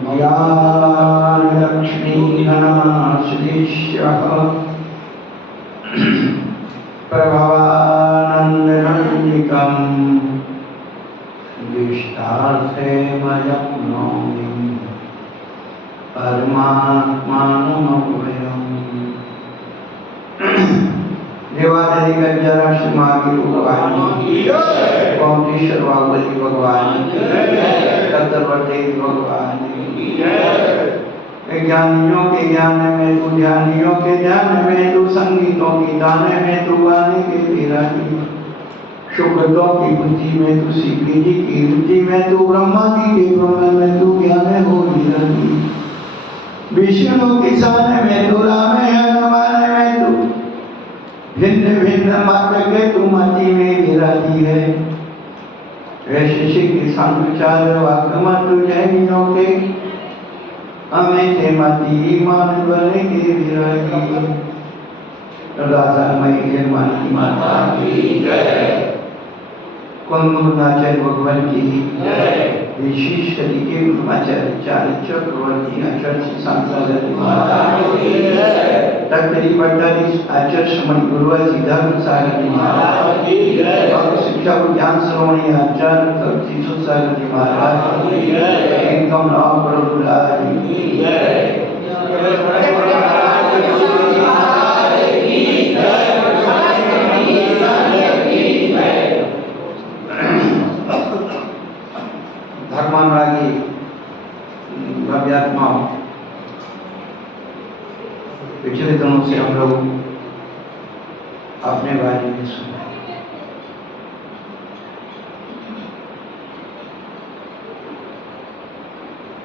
ज्ञानलक्ष्मीगणाश्रीष्यः प्रभवानन्दनन्दितं दिष्टार्थेमयं नौमि परमात्मानमव्ययम्। देवादिदेव जरा श्रीमागी भगवान ओमकेश्वर बाहुबली भगवान कत्तरवर्ती भगवान ज्ञानियों के ज्ञान में तू, ध्यानियों के ध्यान में तू, संगीतों की गाने में तू, गाने के विरागी शुक्रतों की बुद्धि में तू, सीखी जी की रुचि में तू, ब्रह्मा जी के ब्रह्म में तू, ज्ञान हो विरागी विष्णु की शान में तू, राम है हनुमान में तू, भिन्न भिन्न मत के तू मति में विराजी है। वैशेषिक के संचार वाक्य तू जैनियों के हमें थे मति मान बने के विरागी। राजा मई जन्मान की माता की जय, कुंदनाचार्य भगवान की जय, विशेष के ब्रह्माचार्य चार्य चक्रवर्ती आचार्य सांसार की माता की जय, डॉक्टरी भट्टारी आचार्य श्रमण गुरुवर धर्म सागर की माता की जय, शिक्षा ज्ञान श्रवणी आचार्य शिशु सागर की माता की जय, एकदम राम प्रभुलाल की जय। धर्मानुरागी भव्यात्माओं, पिछले दिनों से हम लोग अपने बारे में सुना,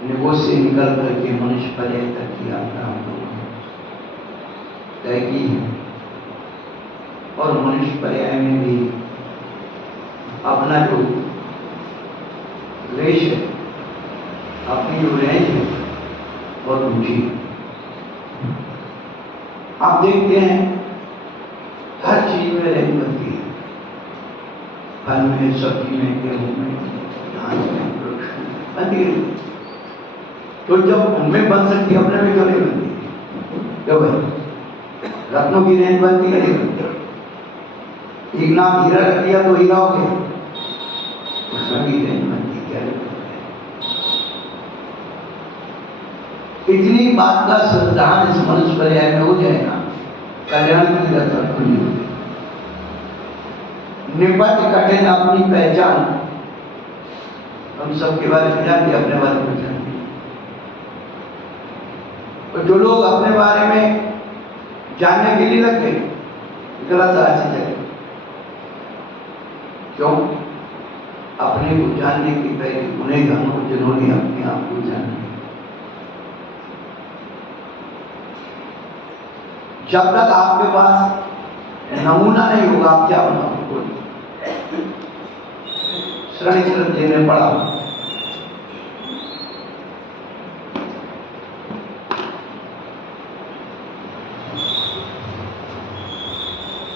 निगोज से निकल करके मनुष्य पर्याय तक की यात्रा हम लोगों ने तय की है और मनुष्य पर्याय में भी अपना जो रेश है, अपनी जो रेंज है बहुत ऊंची। आप देखते हैं हर चीज में रेंज बनती है, फल में, सब्जी में, गेहूं में, धान में, वृक्ष में बनती है। तो जब उनमें बन सकती है, अपने में क्यों नहीं बनती? क्यों भाई? रत्नों की रेंज बनती है, नहीं बनती। एक नाम हीरा रख दिया तो हीरा हो गया, उसमें भी रेंज बनती है। इतनी बात का श्रद्धान इस मनुष्य पर्याय में हो जाएगा, कल्याण की दर्शन खुली होगी। निपट कठिन अपनी पहचान, हम सबके बारे में जानते, अपने बारे में जानते। और जो लोग अपने बारे में जानने के लिए लग गए, गलत रास्ते चले। क्यों? अपने को जानने की पहले उन्हें जानो जिन्होंने अपने आप को जाना। जब तक आपके पास नमूना नहीं होगा, आप क्या बनाओगे? शरण शरण देने पड़ा,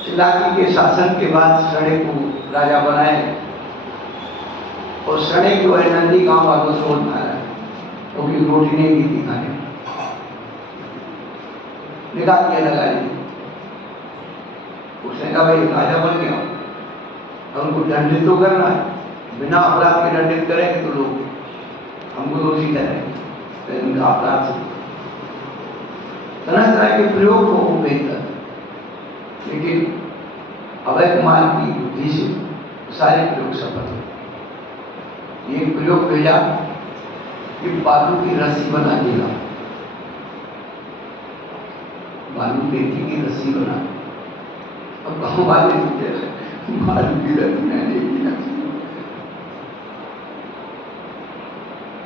चिलाकी के शासन के बाद शरणे को राजा बनाए और शरणे जो है नंदी गांव वालों से छोड़ मारा, क्योंकि रोटी नहीं दी थी खाने, निकाल दिया लगा ली। उसने कहा भाई राजा बन गया और उनको दंडित तो करना है, बिना अपराध के दंडित करेंगे तो लोग हमको दोषी करेंगे, तो इनका अपराध से तरह तरह के प्रयोग को बेहतर, लेकिन अवैध माल की बुद्धि से सारे प्रयोग सफल हुए। ये प्रयोग भेजा कि बालू की रस्सी बना देगा, बालू पेटी की रस्सी बना। अब गाँव वाले बालू की रस्सी नहीं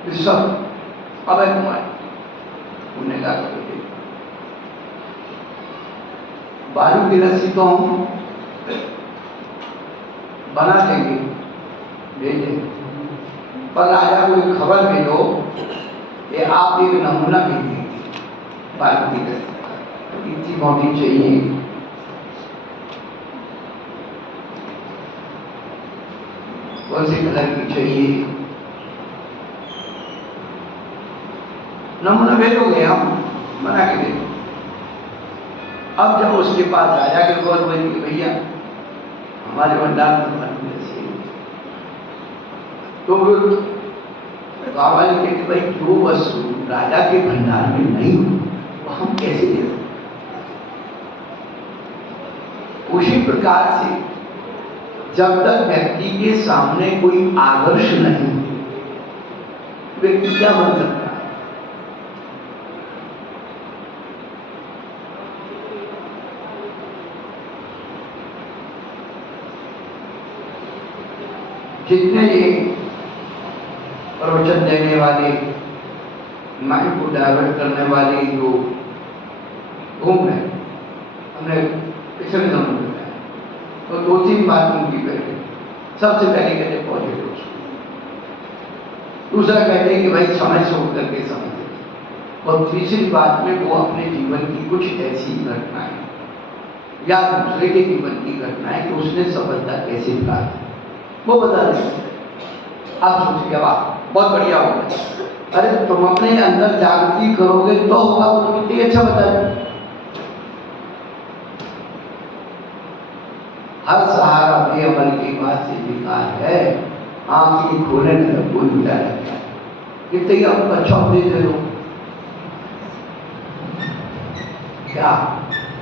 की सब अवैध माल उन्हें ला कर बालू की रस्सी तो हम बना देंगे, भेजेंगे, पर राजा को एक खबर भेजो कि आप एक नमूना भेजिए बालू की रस्सी, इतनी मोटी चाहिए, कौन से कलर की चाहिए, नमूना भेज हो गए, हम बना के दे। अब जब उसके पास आया कि गौर बोली कि भैया हमारे भंडार में तो बाबा ने कहते भाई जो वस्तु राजा के भंडार में नहीं हो वो हम कैसे दे सकते। उसी प्रकार से जब तक व्यक्ति के सामने कोई आदर्श नहीं व्यक्ति क्या बन सकता है। जितने ये प्रवचन देने वाले माइंड को डाइवर्ट करने वाले जो घूम है हमने पिछले दिनों में बताया, तो दो तीन बात उनकी पहले सबसे पहले कहते पॉजिटिव, दूसरा कहते हैं कि भाई समय सोच करके समझे, और तीसरी बात में वो अपने जीवन की कुछ ऐसी घटनाएं या दूसरे के जीवन की घटनाएं कि उसने सफलता कैसे प्राप्त वो बता रहे। आप सोचिए वाह बहुत बढ़िया होगा, अरे तुम अपने अंदर जागृति करोगे तो होगा, वो तो कितनी अच्छा बता रहे। हर सहारा बेअमल के बाद से बेकार है, आंखें खोले न कोई मिला रहता है। कितने आप अच्छा देते हो क्या,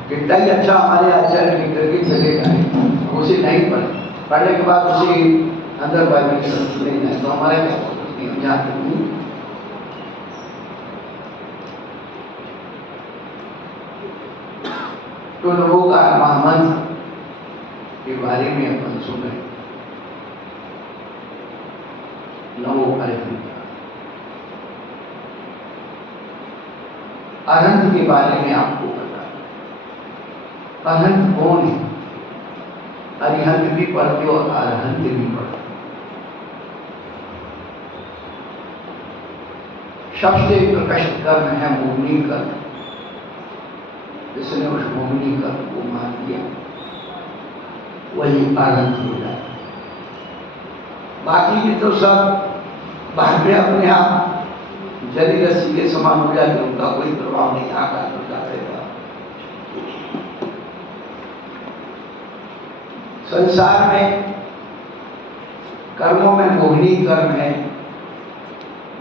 कितना ही अच्छा हमारे आचार्य लेकर के चले गए, उसे नहीं पढ़ने के बाद उसे अंदर बाइबल नहीं जाए तो हमारे क्या हम जानते नहीं। तो लोगों का महामंत्र के बारे में अपन सुने, नमो अरहंत। अरहंत के बारे में आपको पता, अरहंत कौन है। अरिहंत भी पढ़ते और अरहंत भी पढ़ते। सबसे प्रकट कर्म है मोहिनी कर्म, जिसने उस मोहिनी कर्म को मान लिया वही अरहंत हो जाता। बाकी की तो सब बाद में अपने आप जली रस्सी के समान हो जाते, उनका कोई प्रभाव नहीं आता रहेगा। संसार में कर्मों में मोहिनी कर्म है,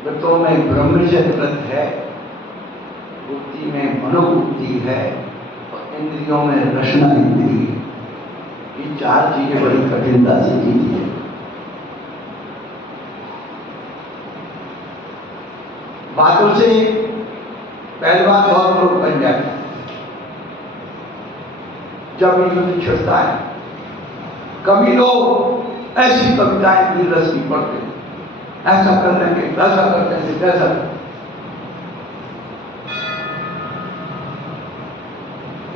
व्रतों में ब्रह्मचर्य व्रत है, बुद्धि में मनोबुद्धि है, और इंद्रियों में रसना इंद्रिय। ये चार चीजें बड़ी कठिनता से जीती है। बातों से पहलवान बहुत लोग बन जाते हैं जब युद्ध छिड़ता है। कभी लोग ऐसी कविताएं दिल रस की पढ़ते हैं, ऐसा कर लेंगे वैसा कर लेंगे वैसा।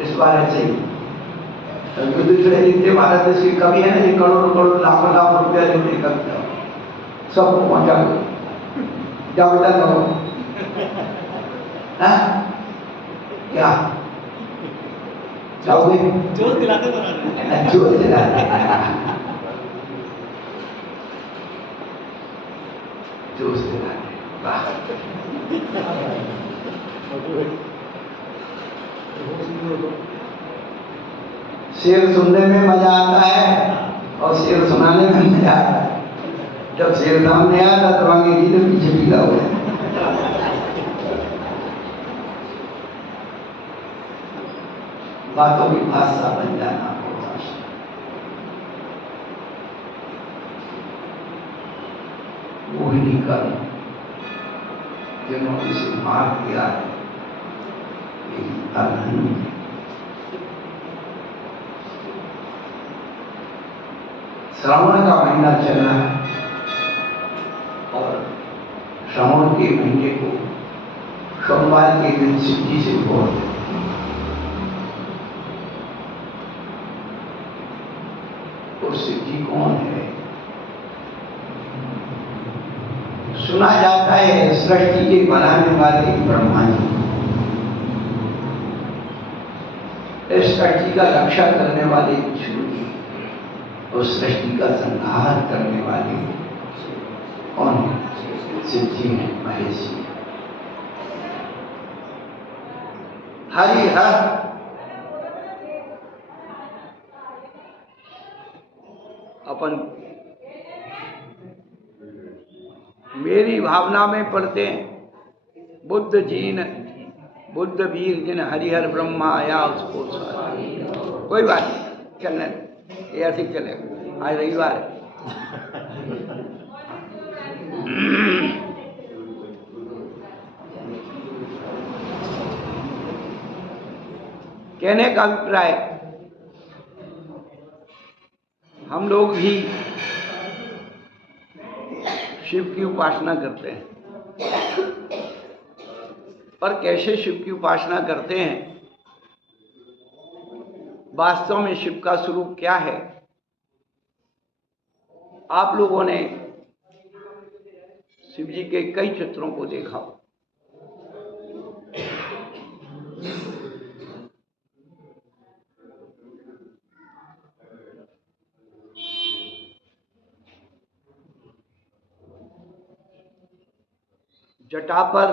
इस बार ऐसे ही युद्ध छिड़े जितने भारत देश की कवि है ना, ये करोड़ करोड़ लाखों लाख रुपया लेते कविता सबको पहुंचा दो, जाओ बेटा करो क्या जाओगे, जोश दिलाते जोश दिलाते जोश दिलाते। वाह शेर सुनने में मजा आता है और शेर सुनाने में मजा आता है। जब शेर सामने आया था तो आगे की तो पीछे पीला हो गया। बातों की भाषा बन जाना बहुत आसान। मोहिनी कर्म जिन्होंने इसे मार दिया है यही अरहंत है। श्रावण का महीना चल रहा है और श्रावण के महीने को सोमवार के दिन सिद्धि से बोलते हैं। सिद्धि कौन है? सुना जाता है सृष्टि के बनाने वाले ब्रह्मा जी, इस सृष्टि का रक्षा करने वाले विष्णु जी, और सृष्टि का संहार करने वाले कौन है? शिव जी हैं, महेश जी। हरिहर। अपन मेरी भावना में पढ़ते हैं, बुद्ध वीर जिन हरिहर ब्रह्मा आया उसको सारा। कोई बात नहीं, चलने ये ऐसे ही चलेगा, आज रविवार है। कहने का अभिप्राय, हम लोग भी शिव की उपासना करते हैं, पर कैसे शिव की उपासना करते हैं, वास्तव में शिव का स्वरूप क्या है, आप लोगों ने शिव जी के कई चित्रों को देखा। जटा पर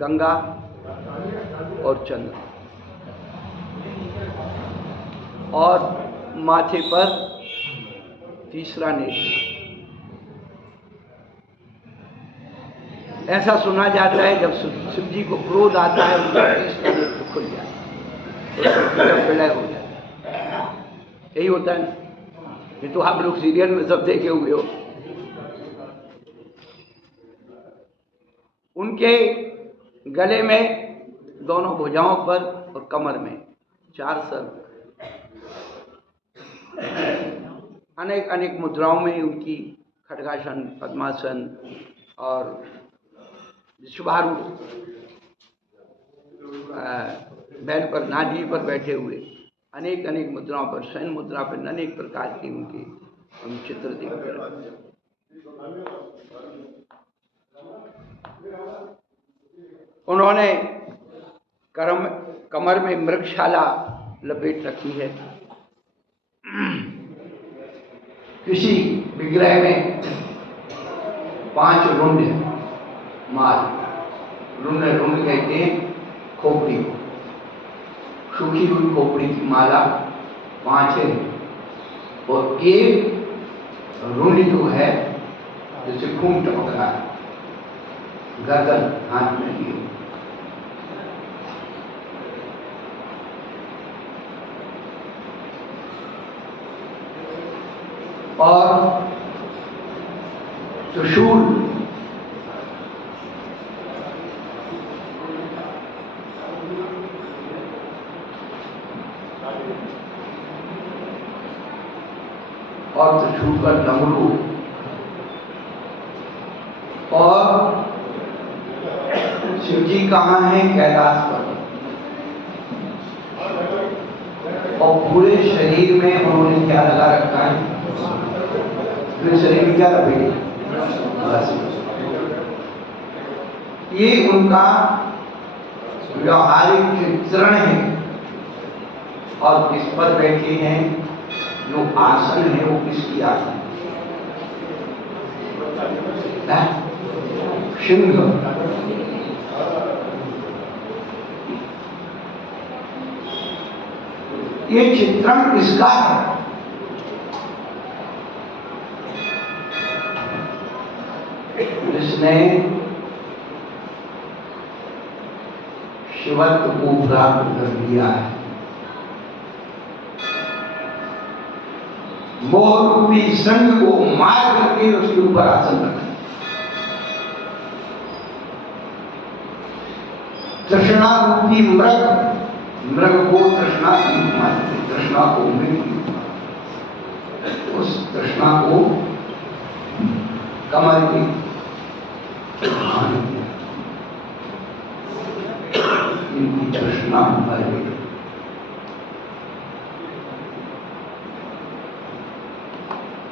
गंगा और चंद्र, और माथे पर तीसरा नेत्र। ऐसा सुना जाता है जब शिव जी को क्रोध आता है उनका तीसरा नेत्र खुल जाता है, तो विलय हो जाता है। यही होता है, ये तो आप लोग सीरियल में सब देखे हुए हो। उनके गले में, दोनों भुजाओं पर और कमर में 4 सर्प, अनेक अनेक मुद्राओं में उनकी खड्गासन, पद्मासन और शुभारूढ़ बैल पर, नादी पर बैठे हुए, अनेक अनेक मुद्राओं पर, शयन मुद्रा पर अनेक प्रकार के उनके हम चित्र देखते हैं। उन्होंने कमर में मृगशाला लपेट रखी है। किसी विग्रह में 5 रुंड माल, रुंड कहते हैं खोपड़ी को, सूखी हुई खोपड़ी की माला 5 है, और एक रुंड जो है जैसे खून टपक रहा है, गर्दन हाथ में लिए। और त्रिशूल और त्रिशूल का डमरू, और शिव जी कहाँ हैं? कैलाश पर। और पूरे शरीर में उन्होंने क्या लगा रखा है? पूरे शरीर में क्या लपेटे? ये उनका व्यवहारिक चित्रण है। और किस पर बैठे हैं? जो आसन है वो किसकी आसन है? सिंह। ये चित्रण किसका है? जिसने शिवत्व को प्राप्त कर लिया है, मोह रूपी संग को मार करके उसके ऊपर आसन रखा। तृष्णा रूपी मृग को तृष्णा की मारते, तृष्णा को मृत्यु, उस तृष्णा को कमर की इनकी तृष्णा भर गई।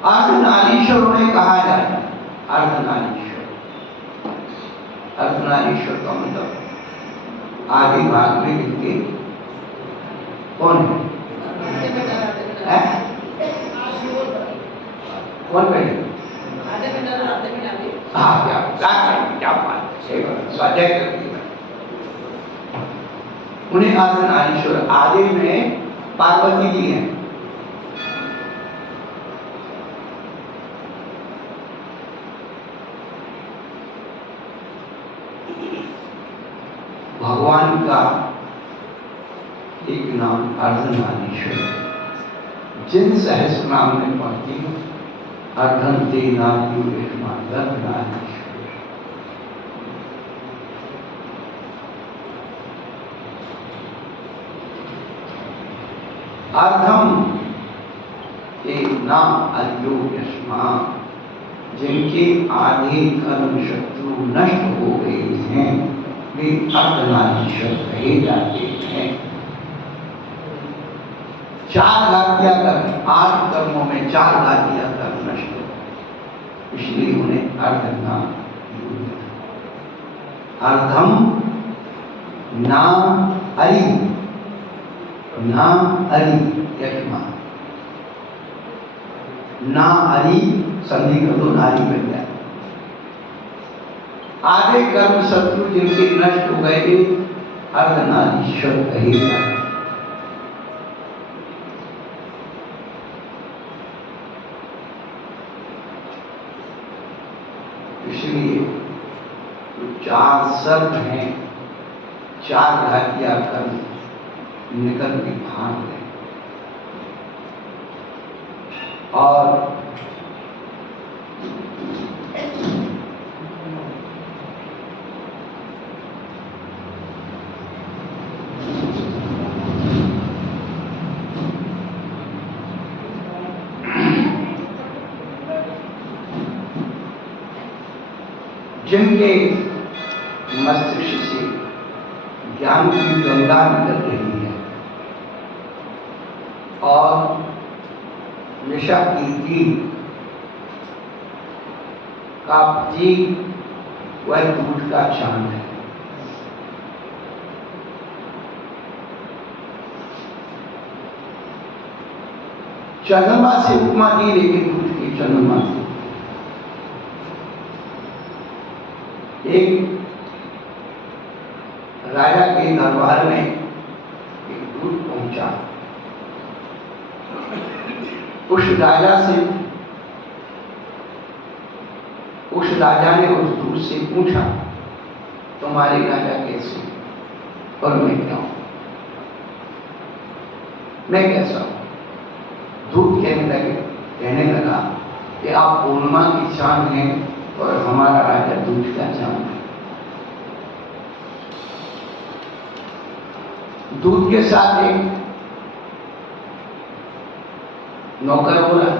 अर्धनारीश्वर उन्हें कहा जाए। अर्धनारीश्वर, अर्धनारीश्वर का मतलब आगे भाग में इनके कौन है? कौन बैठे? हाँ, क्या बात, स्वाध्याय करती है। उन्हें अर्धनारीश्वर, आगे में पार्वती जी हैं। भगवान का एक नाम अर्धनारीश्वर, जिन सहस्र नाम में पढ़ती हूँ अर्धन ते अर्धनारीश्वर। अर्धम के नाम अयो यस्मा, जिनके आधे कर्म शत्रु नष्ट हो गए हैं वे अर्धनारीश्वर कहे जाते हैं। 4 घातियां कर्म, 8 कर्मों में 4 घातियां कर्म नष्ट हो, इसलिए उन्हें अर्ध नाम दिया। अर्धम नाम अरि, नाम अरि यक्मा, ना अरि संधि कर दो, नारी बन जाए। आधे कर्म शत्रु जिनके नष्ट हो गए अर्धनारीश्वर कहे जाते। इसलिए तो 4 सर्प हैं, 4 घातियां कर्म निकल के भाग गए। और जिनके मस्तिष्क से ज्ञान की गंगा निकल रही है और निशा की का प्रतीक वह दूध का चांद है। चंद्रमा से उपमा दी, लेकिन दूध की चंद्रमा से। एक राजा के दरबार में एक दूत पहुंचा। उस राजा ने उस दूत से पूछा, तुम्हारे राजा कैसे और मैं क्या हूं, मैं कैसा हूं? दूत कहने लगा कि आप पूर्णिमा की चांद हैं और हमारा राजा दूध का चांद है। दूध के साथ एक नौकर बोला।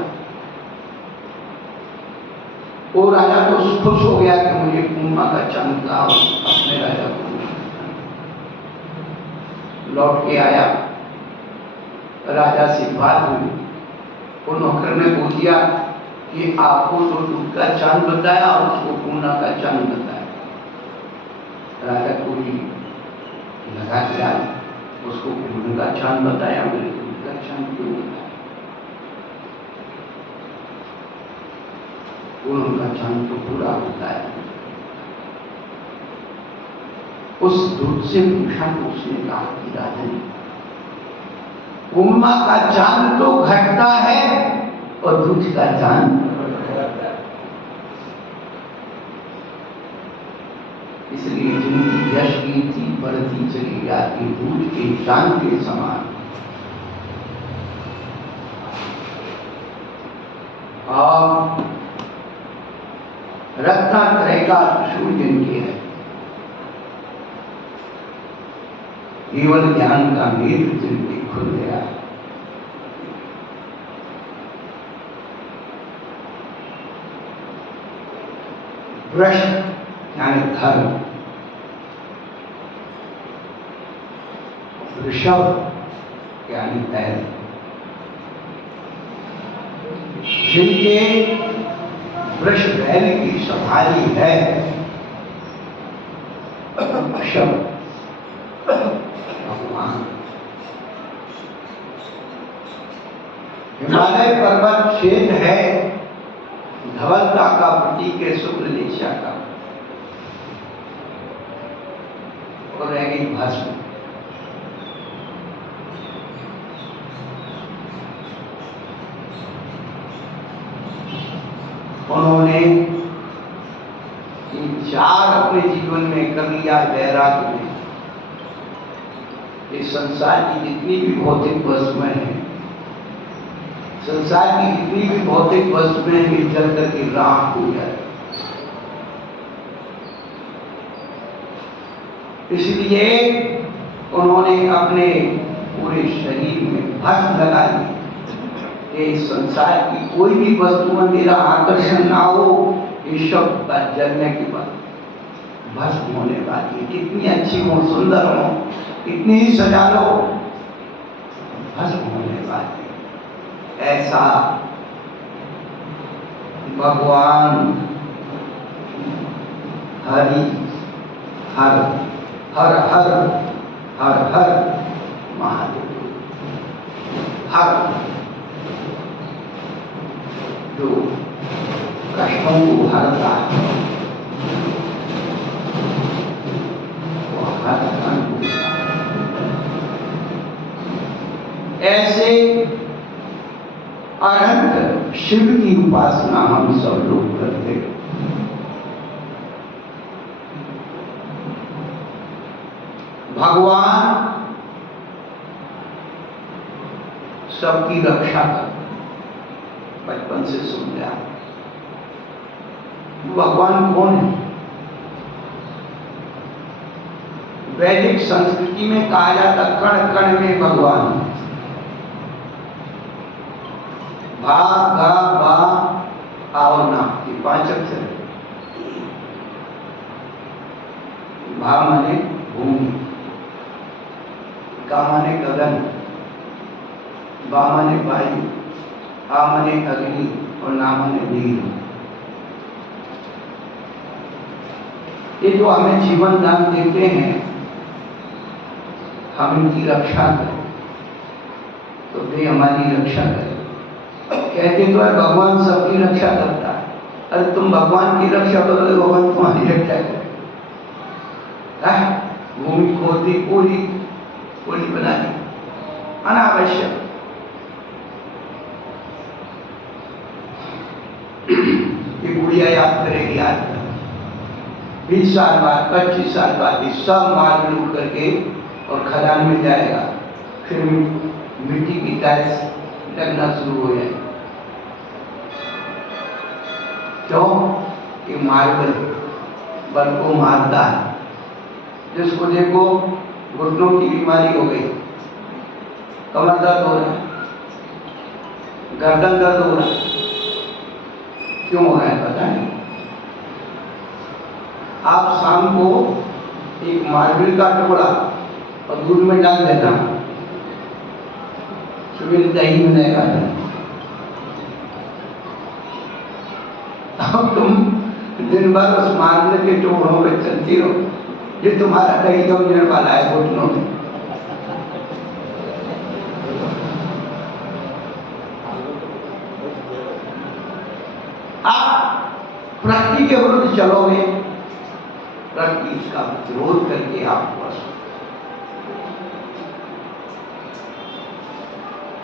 वो राजा तो खुश हो गया कि मुझे पूर्णिमा का चांद का अपने राजा को लौट के आया। राजा से बात हुई, वो नौकर ने पूछ दिया कि आपको तो दूध का चांद बताया और उसको पूर्णिमा का चांद बताया। राजा को भी लगा दिया, उसको पूर्णिमा का चांद बताया, मुझे दूध का चांद क्यों बताया? पूर्णिमा का चांद तो पूरा होता है। उस दूध से पूछा तो उसने कहा कि राजन, पूर्णिमा का चांद तो घटता है और दूध का चांद, इसलिए जिनकी यश कीर्ति बढ़ती चली जाती दूध के चांद के समान। और रत्नात्रय का त्रिशूल जिनके है, केवल ज्ञान का नेत्र जिनके खुल गया है। वृष यानी धर्म, ऋषभ यानी बैल, जिनके वृष बैल की सवारी है, ऋषभ भगवान। हिमालय पर्वत श्वेत है, धवलता का प्रतीक है शुक्ल दिशा का, और रह गई भस्म उन्होंने विचार अपने जीवन में कर लिया वैराग्य में। इस संसार की जितनी भी भौतिक वस्तुएं हैं, संसार की जितनी भी भौतिक वस्तुएं हैं, जल करके राख हो जाए। इसलिए उन्होंने अपने पूरे शरीर में भस्म लगा ली। इस संसार की कोई भी वस्तु में मेरा आकर्षण ना हो, इस शब्द का जलने के बाद भस्म होने वाली है। कितनी अच्छी हो, सुंदर हो, कितनी ही सजा लो, भस्म होने वाली है। ऐसा भगवान हरि हर हर हर हर हर महादेव हर जो कष्टों को हरता है, वो हर ऐसे अनंत शिव की उपासना हम सब लोग करते हैं। भगवान सबकी रक्षा कर, बचपन से सुन लिया। भगवान कौन है? वैदिक संस्कृति में कहा जाता कण कण में भगवान। भा गा बा और ना, ये 5 अक्षर। भा माने भूमि, का माने गगन, बा माने वायु, आ माने अग्नि और ना माने नीर। ये जो हमें जीवन दान देते हैं, हम इनकी रक्षा करें तो वे हमारी रक्षा करें। कहते तो है भगवान सबकी रक्षा करता है। अरे तुम भगवान की रक्षा करोगे, भगवान तुम्हारी रक्षा करे। भूमि खोदी, पूरी पूरी बनानी अनावश्यक। ये गुड़िया याद करेगी, याद कर 20 साल बाद, 25 साल बाद ये सब माल लूट करके और खदान में जाएगा। फिर मिट्टी की टाइल्स लगना शुरू हो जाएगी। क्यों? कि मार्बल बल को मारता है। जिसको देखो घुटनों की बीमारी हो गई, कमर दर्द हो रहा है, गर्दन दर्द हो रहा है, क्यों हो रहा है पता नहीं। आप शाम को एक मार्बल का टुकड़ा और दूध में डाल देना, सुबह दही बनेगा। अब तुम दिन भर उस मार्बल के टुकड़ों पे चलती रहो, ये तुम्हारा दही जमने वाला है घुटनों में। आप प्रकृति के विरुद्ध चलोगे, प्रकृति इसका विरोध करके आपको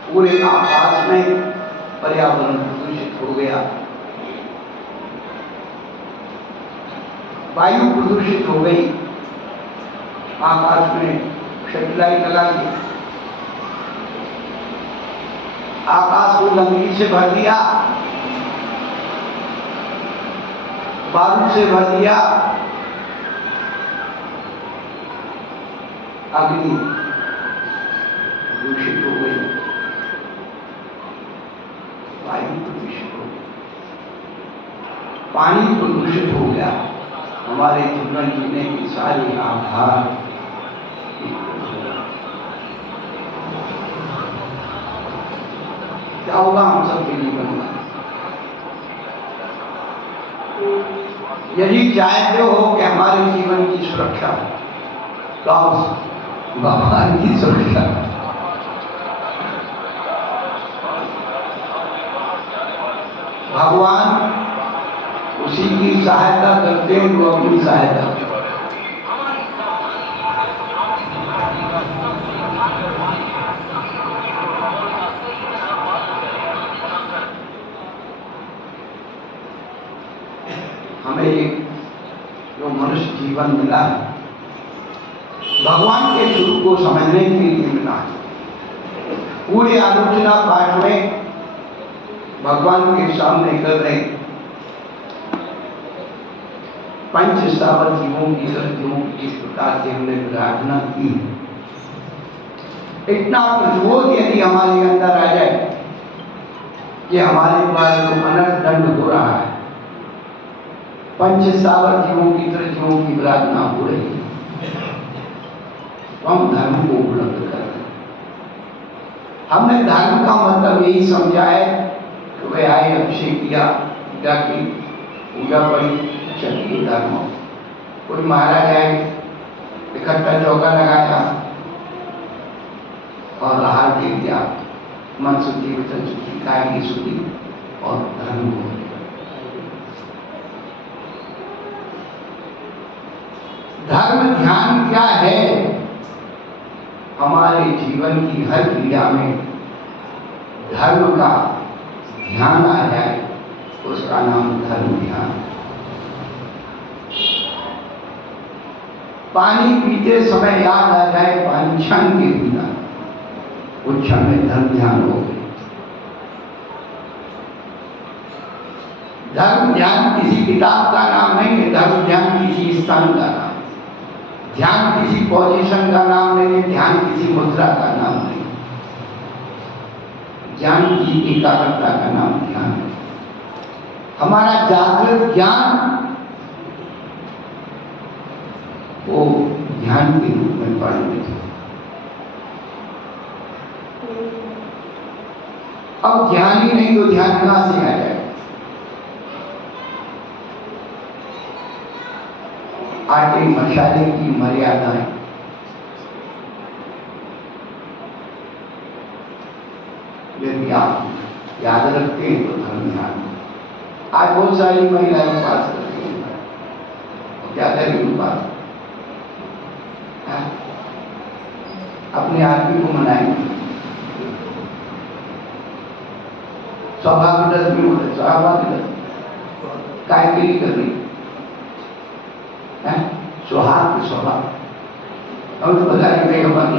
पूरे आकाश में पर्यावरण प्रदूषित हो गया, वायु प्रदूषित हो गई, आकाश में सेटेलाइट लगा दी, आकाश को गंदगी से भर दिया, बारूद से भर दिया, अग्नि दूषित हो गई, वायु प्रदूषित हो गई, पानी प्रदूषित हो गया। हमारे जीवन जीने की सारी आधार क्या होगा हम सबके जीवन में? यदि चाहते हो कि हमारे जीवन की सुरक्षा हो, तो भगवान की सुरक्षा। भगवान उसी की सहायता करते हैं जो अपनी सहायता करते। हमें एक जो मनुष्य जीवन मिला है भगवान के स्वरूप को समझने के लिए मिला है। पूरे आलोचना पाठ में भगवान के सामने कर रहे पंच स्थावर जीवों की जीवों की इस प्रकार से हमने प्रार्थना की। इतना प्रबोध यदि हमारे अंदर आ जाए कि हमारे पास जो अनर्थ दंड हो रहा है, पंच स्थावर जीवों की तरह जीवों की प्रार्थना हो रही है, तो हम धर्म को उपलब्ध कर रहे हैं। हमने धर्म का मतलब यही समझा है कि वे आए, अभिषेक किया, पूजा की, पूजा पड़ी, चलिए धर्म। कोई महाराज आए, इकट्ठा चौका लगाया और आहार दे दिया, मन शुद्धि, वचन शुद्धि, काय की शुद्धि और धर्म हो गया। धर्म ध्यान क्या है? हमारे जीवन की हर क्रिया में धर्म का ध्यान आ जाए, उसका नाम धर्म ध्यान। पानी पीते समय याद आ जाए पानी छान के पीना, उस क्षण में धर्म ध्यान हो गए। धर्म ध्यान किसी किताब का नाम नहीं है, धर्म ध्यान किसी स्थान का नाम, ध्यान किसी पोजीशन का नाम नहीं है, ध्यान किसी मुद्रा का नाम नहीं, ज्ञान की एकाग्रता का नाम ध्यान है। हमारा जागृत ज्ञान वो ध्यान के रूप में परिणित है। अब ध्यान ही नहीं तो ध्यान कहां से आ जाए? आटे मसाले की मर्यादाएं, यदि आप याद रखते हैं तो धर्म ध्यान। आज बहुत सारी महिलाएं उपास करती हैं, क्या करेगी उपास? अपने आदमी को मनाएंगे, स्वभाव दस भी होते, स्वभाव काय के लिए कर रही है? स्वभाव के स्वभाव हम तो बता रहे हमारी,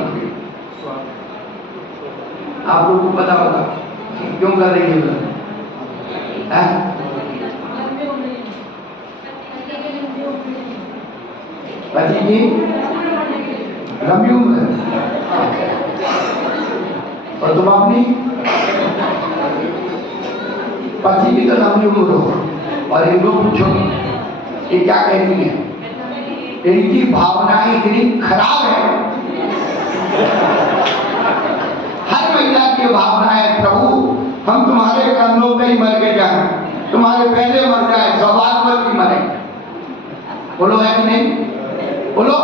आप लोग को पता होगा कि क्यों कर रही है? पति जी लंबी उम्र और तुम अपनी पति की तो लंबी उम्र हो और इनको पूछो ये क्या कहती है? इनकी भावनाएं इतनी खराब है। हर महिला की भावना है, प्रभु हम तुम्हारे कंधों पे ही मर के जाए, तुम्हारे पहले मर जाए, स्वभाव पर भी मरे। बोलो है कि नहीं? बोलो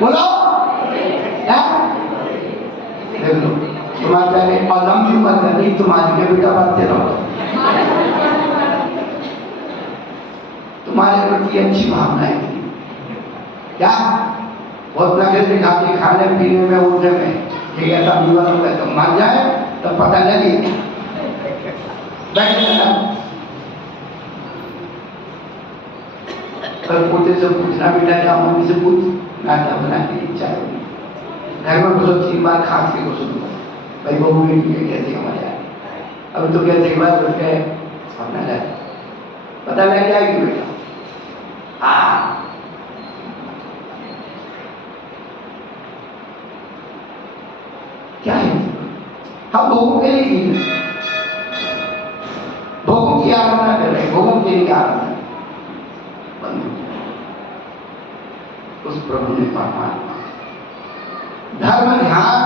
बोलो है? देख लो तुम्हारे पहले पलम भी मर गई, तुम्हारी के बेटा बनते रहो, तुम्हारे प्रति अच्छी भावनाएं थी क्या? बहुत नखरे दिखाती, खाने पीने में, उठने में, कि ऐसा जीवन होगा तो मर जाए तो पता लगे बैठ जाना। पर पोते से पूछना, बेटा क्या मम्मी से पूछ, नाश्ता बना के इच्छा होगी, घर में घुसो 3 बार खांस के घुसो, भाई बहू बेटी है कैसे हमारे आए, अब तो कैसे एक बार उठ के अपना जाए, पता लग जाएगी बेटा। क्या है हम भोगों के लिए जीते, भोगों की आराधना कर रहे, भोगों के लिए आराधना उस प्रभु ने परमात्मा। धर्म ध्यान,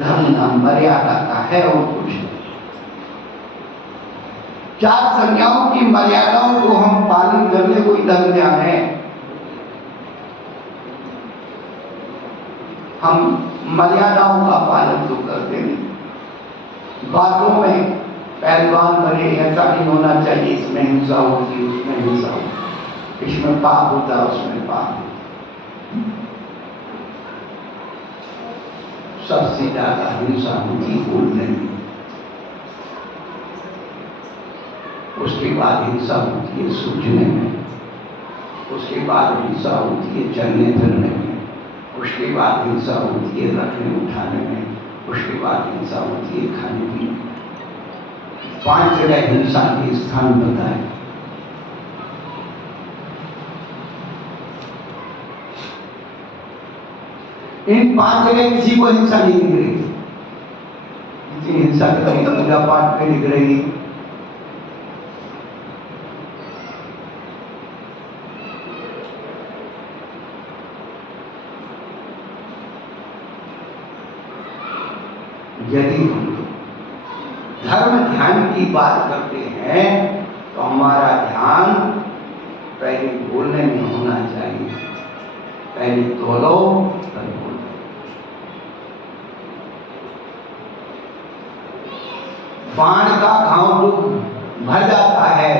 धर्म नाम मर्यादा का है और कुछ नहीं। 4 संज्ञाओं की मर्यादाओं को हम पालन करने को धर्म ध्यान है। हम मर्यादाओं का पालन तो करते नहीं, बातों में पहलवान बने, ऐसा नहीं होना चाहिए, इसमें हिंसा होगी, उसमें हिंसा होगी, इसमें पाप होता है, उसमें पाप होता। सबसे ज्यादा हिंसा होती बोलने में, उसके बाद हिंसा होती है सूझने में, उसके बाद हिंसा होती है चलने फिरने में, उसके बाद हिंसा होती है रखने उठाने में, उसके बाद हिंसा होती है खाने पीने में। 5 जगह हिंसा के स्थान बताए। इन 5 जगह किसी को हिंसा नहीं दिख रही। इतनी हिंसा करें पूजा पाठ में दिख रही। यदि हम धर्म ध्यान की बात करते हैं तो हमारा ध्यान पहले बोलने में होना चाहिए। पहले तोलो फिर बोलो। बाण का घाव तो भर जाता है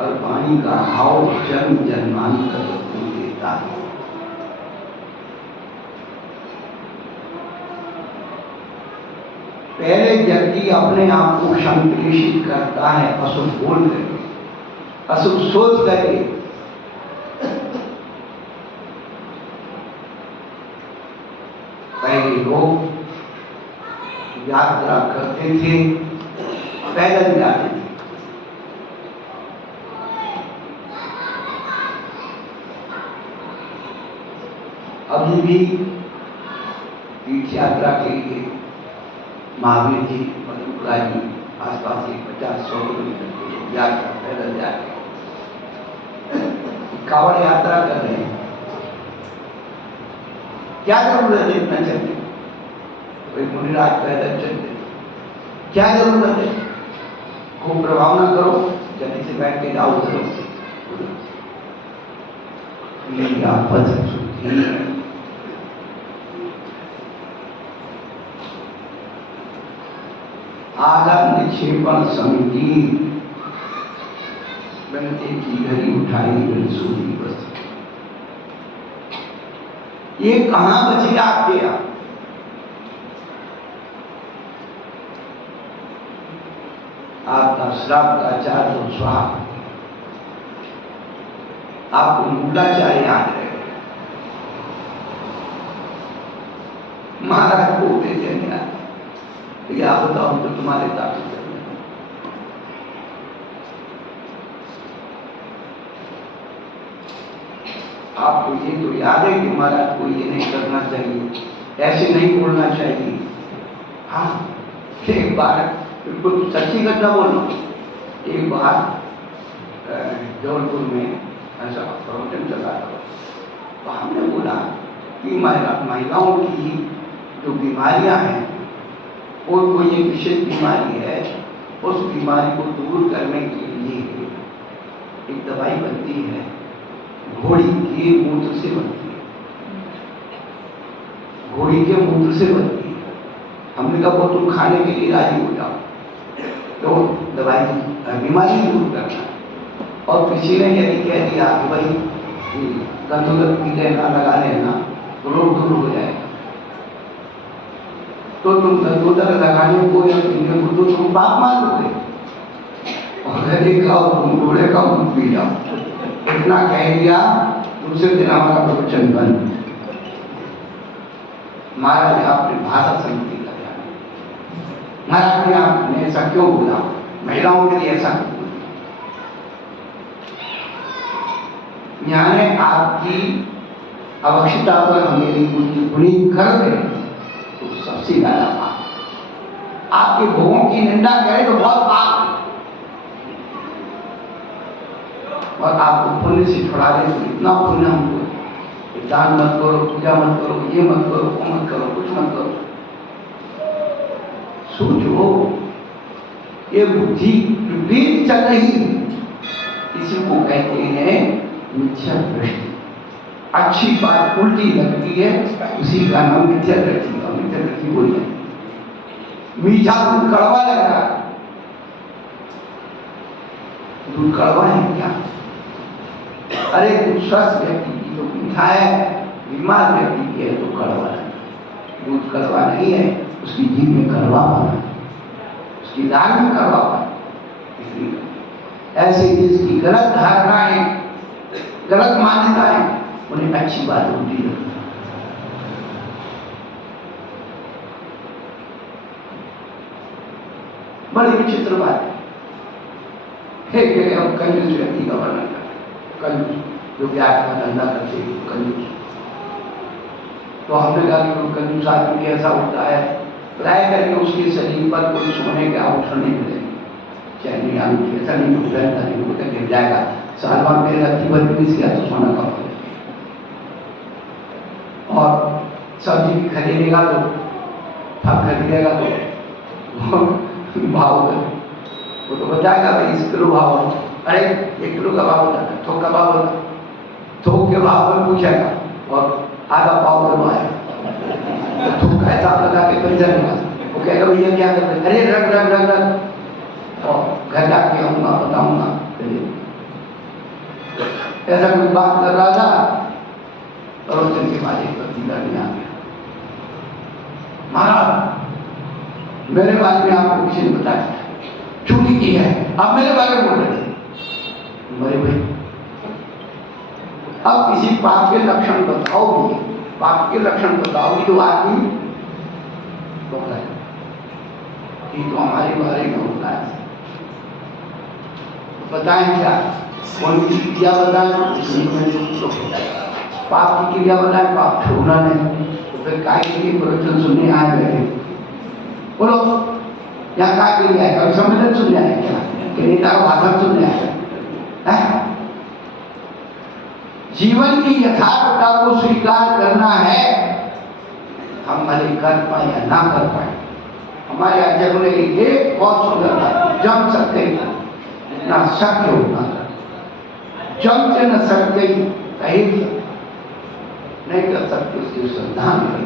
और पानी का घाव जन्म जन्मांतर को देता है। पहले व्यक्ति अपने आप को संश्लेषित करता है अशुभ बोल करके, अशुभ सोच करके। पहले लोग यात्रा करते थे, पैदल जाते थे। अभी भी तीर्थ यात्रा के लिए महावीर जी और तुलसीदास जी आसपास के 50-100 किलोमीटर की यात्रा पैदल जाते, कांवड़ यात्रा कर रहे हैं। क्या जरूरत है इतना चलने? कोई मुनिराज पैदल चलते, क्या जरूरत है? खूब प्रभाव ना करो, जल्दी से बैठ के जाओ उधर। आदर निक्षेपण समिति बनते की घड़ी उठाई सूरी बस। ये कहां बची आपके आप? आपका श्राप का चार तो स्वाहा, आपको मूलाचार्य याद रहे। महाराज को बेटे नहीं आते, या बताओ तो तुम्हारे ताकत आपको ये तो याद है कि महाराज को ये नहीं करना चाहिए, ऐसे नहीं बोलना चाहिए। हाँ, एक बार बिल्कुल सच्ची घटना बोलना। एक बार जबलपुर में ऐसा प्रवचन चला था, तो हमने बोला कि महिलाओं की जो बीमारियां हैं, और कोई एक विशेष बीमारी है, उस बीमारी को दूर करने के लिए एक दवाई बनती है, घोड़ी के मूत्र से बनती है। घोड़ी के मूत्र से बनती है। हमने कहा वो तुम खाने के लिए राजी हो जाओ, तो दवाई बीमारी दूर करना। और किसी ने यदि कह दिया कि भाई गंधोदर पी लेना, लगा लेना तो रोग दूर हो जाएगा, तो तुम गंधोदर लगाने को या पीने को तो तुम पाप मान लोगे, और यदि खाओ तुम घोड़े का दूध पी जाओ। इतना कह दिया, दूसरे दिन हमारा प्रवचन बंद। महाराज आपने भाषा समिति का ध्यान, महाराज ने आपने ऐसा क्यों बोला, महिलाओं के लिए ऐसा क्यों बोला? यानी आपकी आवश्यकता पर मेरी गुणी कर दे तो सबसे ज्यादा पाप। आपके भोगों की निंदा करे तो बहुत पाप, और आपको पुण्य से छुड़ा दे तो इतना पुण्य हमको। दान मत करो, पूजा मत करो, ये मत करो, वो मत करो, कुछ मत करो। सोचो, ये बुद्धि विपरीत चल रही, इसी को कहते हैं मिथ्या दृष्टि। अच्छी बात उल्टी लगती है, उसी का नाम मिथ्या दृष्टि। और मिथ्या दृष्टि बोली है, मीठा दूध कड़वा लग रहा है, दूध कड़वा है क्या? अरे कुछ स्वस्थ व्यक्ति की तो मीठा है, बीमार व्यक्ति की है तो कड़वा है। दूध कड़वा नहीं है, उसकी जीभ में कड़वा है, उसकी दाल में कड़वा है। ऐसे जिसकी गलत धारणाएं, गलत मान्यताएं उन्हें अच्छी बात होती है। बड़ी विचित्र बात है कि हम कंजूस व्यक्ति का वर्णन करें, कंजूस जो ब्याज का धंधा करते हैं, कंजूस। तो हमने कहा कि वो कंजूस आदमी कैसा होता है, प्राय करके उसके शरीर पर कोई सोने के आभूषण नहीं मिलेंगे, चाहे नहीं आलू ऐसा नहीं होता है, नहीं होता गिर जाएगा, साल बाद मेरे रत्ती बत्तीस किया तो सोना का हो। और सब्जी भी खरीदेगा तो फल खरीदेगा तो भाव वो तो बताएगा भाई इस किलो भाव, अरे 1 किलो का भाव होता है, थोक का भाव होता है, थोक के भाव में पूछेगा और आधा पाव किलो आएगा, तो थोक का हिसाब लगा के पैसा निकाल, वो कहेगा भैया क्या कर रहे, अरे रख रख रख रख, और घर जाके आऊंगा बताऊंगा। ऐसा कोई बात कर रहा था और उस दिन के बाद एक पत्नीदार में आ गया, महाराज मेरे बारे में आपको किसी ने बताया चूड़ी की है, आप मेरे बारे में बोल रहे थे। मेरे भाई अब किसी पाप के लक्षण बताओगी, पाप के लक्षण बताओगी तो आदमी होता है कि तो हमारे बारे में होता है, बताएं क्या, कौन सी क्रिया बताएं, पाप की क्रिया बताएं, पाप छोड़ना नहीं, तो फिर काय के लिए प्रवचन सुनने आए बैठे, बोलो यहाँ काय के लिए आए, कभी सम्मेलन सुनने आए क्या, कि नेता का भाषण सुनने आए? जीवन की यथार्थता को स्वीकार करना है, हम भले कर पाए या ना कर पाए। हमारे अध्यक्ष ने एक बहुत सुंदर बात, जम सकते इतना शक्य होगा, जम से न सकते कहीं नहीं कर सकते, उसकी श्रद्धांजलि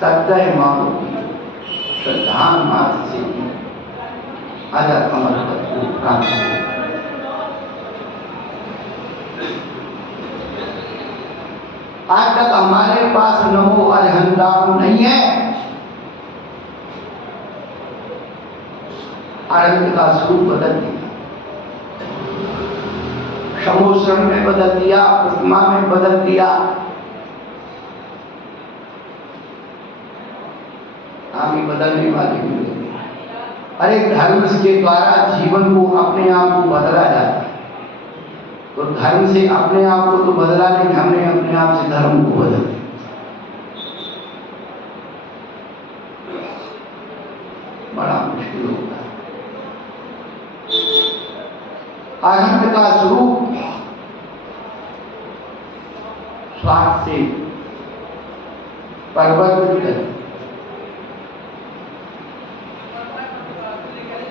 सत्य मानो श्रद्धान मात्र से आजा कमल को प्राप्त हो। आज तक हमारे पास नमो अरहंताम नहीं है, अरहंत का स्वरूप बदल दिया, समोश्रण में बदल दिया, प्रतिमा में बदल दिया। आगे बदलने वाले भी लोग, अरे धर्म के द्वारा जीवन को अपने आप को बदला जाता है, तो धर्म से अपने आप को तो बदला नहीं, हमने अपने आप से धर्म को बदल दिया। बड़ा मुश्किल होता है। अरहंत का स्वरूप स्वार्थ से परिवर्तित कर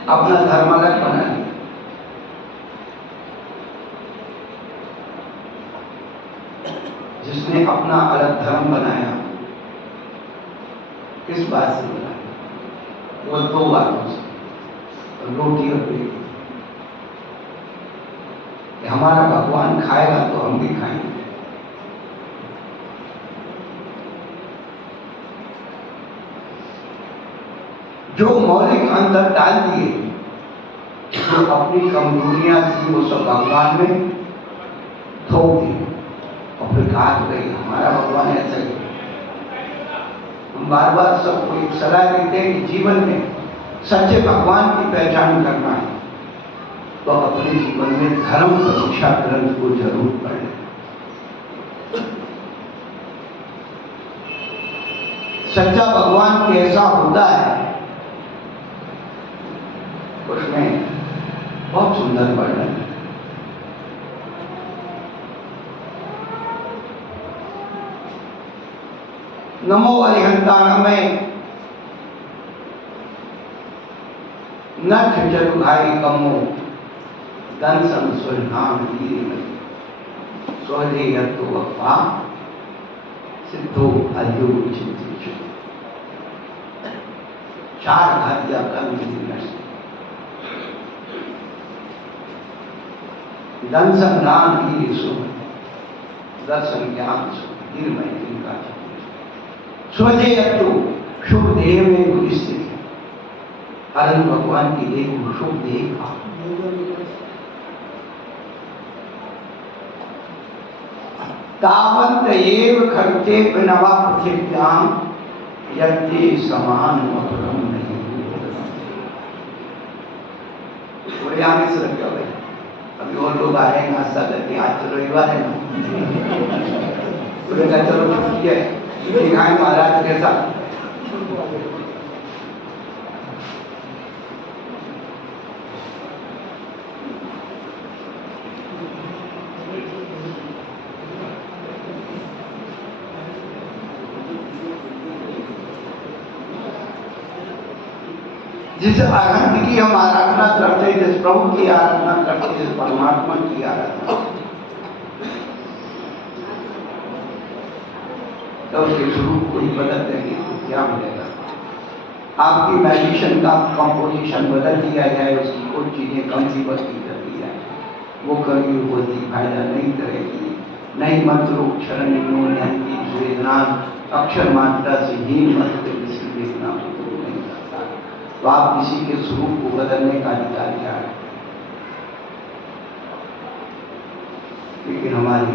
अपना धर्म अलग बना लिया। जिसने अपना अलग धर्म बनाया, किस बात से बनाया? वो 2 बातों से, रोटी और पेट। हमारा भगवान खाएगा तो हम भी खाएंगे। जो मौलिक अंतर डाल दिए, जो अपनी कमजोरियां थी वो सब भगवान में थोप दी और फिर कहा कि भाई हमारा भगवान ऐसा ही। हम बार बार सबको एक सलाह देते हैं कि जीवन में सच्चे भगवान की पहचान करना है तो अपने जीवन में धर्म परीक्षा ग्रंथ को जरूर पढ़ें। सच्चा भगवान कैसा होता है उसमें बहुत सुंदर वर्णन है। नमो अरिहंतान में नठ जलुघाई कमो दंसन सुरनाम स्वधे यत्तो वक्ता सिद्धो अयो चिंतित। 4 घातिया कर्म दंसन नाम हीरे सुख दर्शन ज्ञान सुख निर्मय जिनका स्वधे यत्तो शुभ देह में स्थित है। अरहंत भगवान की देह को शुभ देह तावंत एव खर्चे नवा पृथिव्याम यत्ते समान मधुरम नहीं। थोड़े आगे से रखे भाई, अभी और लोग आ रहे हैं नाश्ता करके, आज तो रविवार है ना, बोले चलो छुट्टी है, दिखाएं महाराज के साथ। जिस अरहंत की हम आराधना करते, जिस प्रभु की आराधना करते, जिस परमात्मा की आराधना, तो उसके स्वरूप को ही बदल देंगे तो क्या मिलेगा? आपकी मेडिसिन का कंपोजिशन बदल दिया जाए, उसकी कुछ चीजें कम सी बढ़ती कर दी जाए, वो कभी होती फायदा नहीं करेगी। नहीं मंत्रोच्चरण वेदना अक्षर मात्रा से ही मंत्र किसी वेदना को दूर नहीं करता। तो आप किसी के स्वरूप को बदलने का अधिकार क्या है? लेकिन हमारी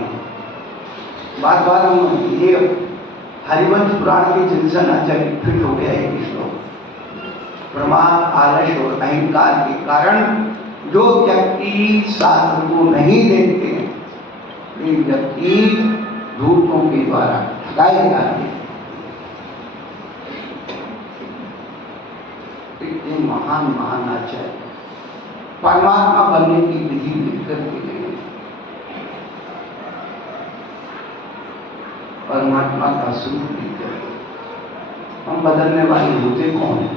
बार बार हम ये हरिवंश पुराण के जिनसन आचार्य फिट हो गया है श्लोक, प्रमाद आलस्य और अहंकार के कारण जो व्यक्ति शास्त्र को नहीं देखते, वे व्यक्ति धूर्तों के द्वारा ठगाए जाते हैं। इतने महान महान आचार्य परमात्मा बनने की विधि लिखकर के गए, परमात्मा का स्वरूप लिखकर। हम बदलने वाले होते कौन है?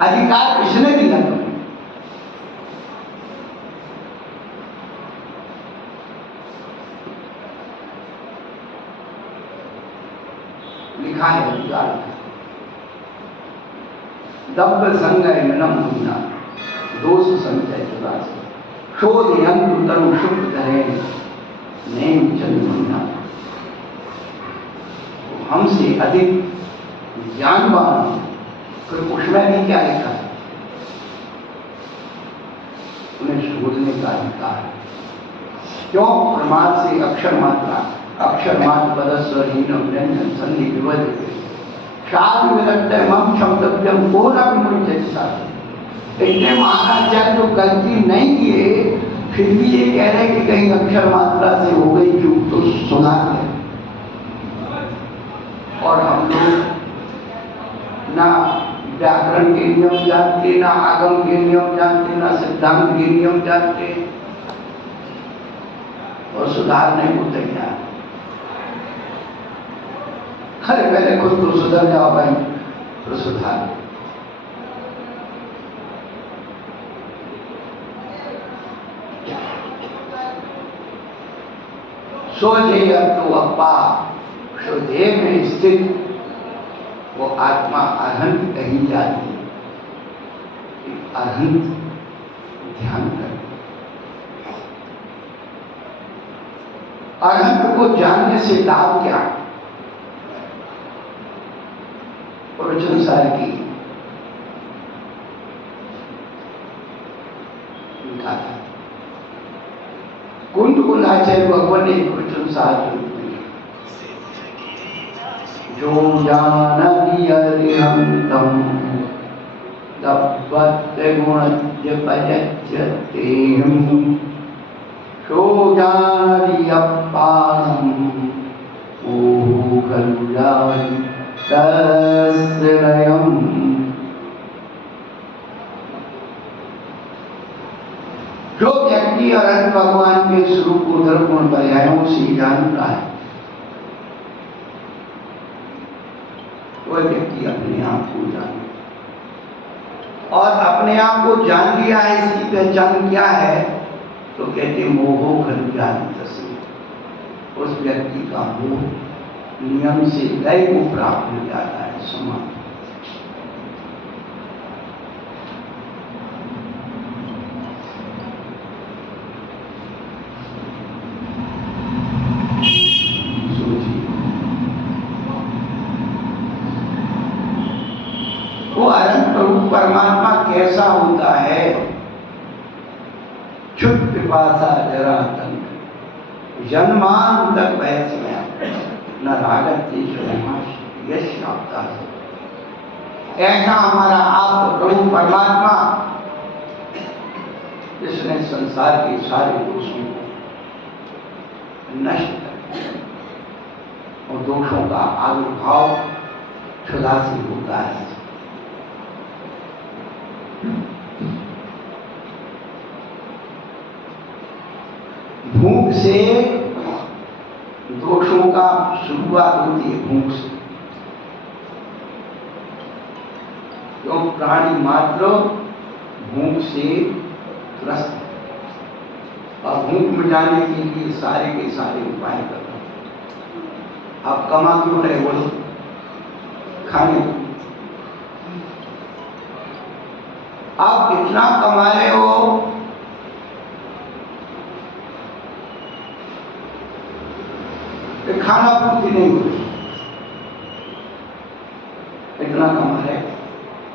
अधिकार किसने दिया तुम्हें? लिखा है अधिकार, दब्ब संगय मिनम मुन्ना दोष संचय चुरास शोध यंत्र तरु शुभ धरे नेम चल मुन्ना। हमसे अधिक ज्ञानवान, फिर उसमें भी क्या लिखा है? उन्हें शोधने का अधिकार है। क्यों? प्रमाद से अक्षर मात्रा, अक्षर मात्र पदस्वरहीन व्यंजन संधि विवध शाद विरक्त मम शब्दव्यम को न विमुच्यते। इतने महाराज जो गलती नहीं किए, फिर भी ये कह रहे कि कहीं अक्षर मात्रा से हो गई चूक तो सुधार है। और हम लोग ना व्याकरण के नियम जानते, ना आगम के नियम जानते, ना सिद्धांत के नियम जानते, और सुधारने को तैयार। अरे पहले खुद तो सुधर जाओ भाई, तो सुधार। सोझे तो अप्पा, सोझे में स्थित वो आत्मा अरहंत कही जाती है। अरहंत ध्यान कर, अरहंत को जानने से लाभ क्या? प्रवचन सार की गाथा कुंड कुंडाचार्य भगवान ने प्रवचन सार जो जानति अरिहंतम दब्बत गुणज्य पजत्यतेहं सो जानति अप्पानं ओह खलुजानि तस्त्रयम्। जो व्यक्ति अरहंत भगवान के स्वरूप को धर्म पर्यायों से जानता है, वह व्यक्ति अपने आप को जाने, और अपने आप को जान लिया है। इसकी पहचान क्या है? तो कहते मोहो खलुजानि तस्मै। उस व्यक्ति का मोह नियम से लय को प्राप्त हो जाता है, समान। वो अनंत प्रभु परमात्मा कैसा होता है? क्षुद्र पिपासा जरा तंत्र जन्मांतक वैसे न रागत यश आपदा। ऐसा हमारा आप प्रभु परमात्मा जिसने संसार के सारे दोषों को नष्ट कर दिया और दोषों का आविर्भाव क्षुधा से होता है। भूख से दोषों का शुरुआत होती है, भूख से। तो प्राणी मात्र भूख से त्रस्त है और भूख मिटाने के लिए सारे के सारे उपाय कर रहे हैं। आप कमा क्यों रहे, बोलो? खाने। आप कितना कमा रहे हो कि खाना पूर्ति नहीं हो रही। इतना कमा रहे,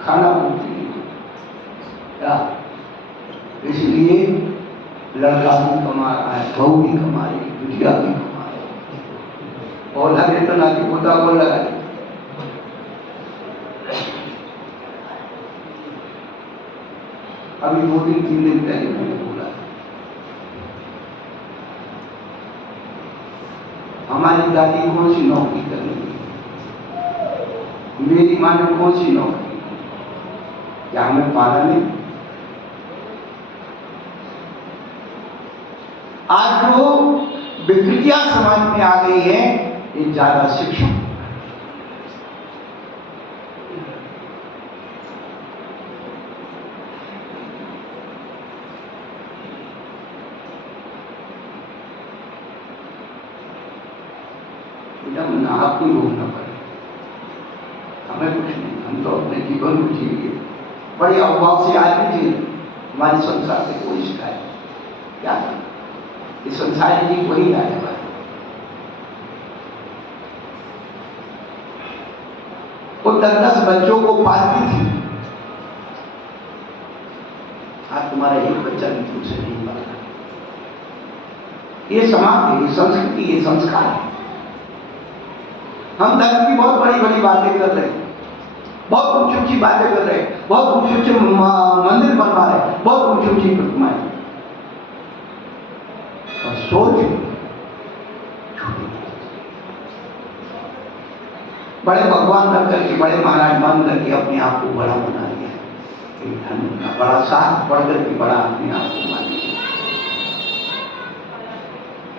खाना पूर्ति नहीं हो क्या? इसलिए लड़का भी कमा रहा है, बहू भी कमा रही है, बिटिया भी कमा रही है, और हर इतना की पोता को लगा रही। अभी 2-3 दिन पहले मैंने बोला, हमारी दादी कौन सी नौकरी कर रही है, मेरी माँ ने कौन सी नौकरी, क्या हमें पाला नहीं? आज जो विकृतियां समाज में आ गई है, ये ज्यादा शिक्षा। ना आपको भोगना पड़े, हमें कुछ नहीं, हम तो अपने जीवन को जिए। बड़े अभाव से आज भी जी, हमारे संसार से कोई शिकायत क्या है? इस संसार की वही आने वाला। वो 10-10 बच्चों को पालती थी, आज तुम्हारा एक बच्चा भी तुमसे नहीं पाल रहा। ये समाज है, ये संस्कृति, ये संस्कार है। हम धर्म की बहुत बड़ी बड़ी बातें कर रहे हैं, बहुत ऊंची ऊंची बातें कर रहे हैं, बहुत ऊंचे ऊंचे मंदिर बनवा रहे हैं, बहुत ऊंची ऊंची प्रतिमाएं, और सोच बड़े भगवान बन करके, बड़े महाराज बन करके अपने आप को बड़ा बना लिया, बड़ा साथ पढ़ करके बड़ा अपने आप को मान लिया।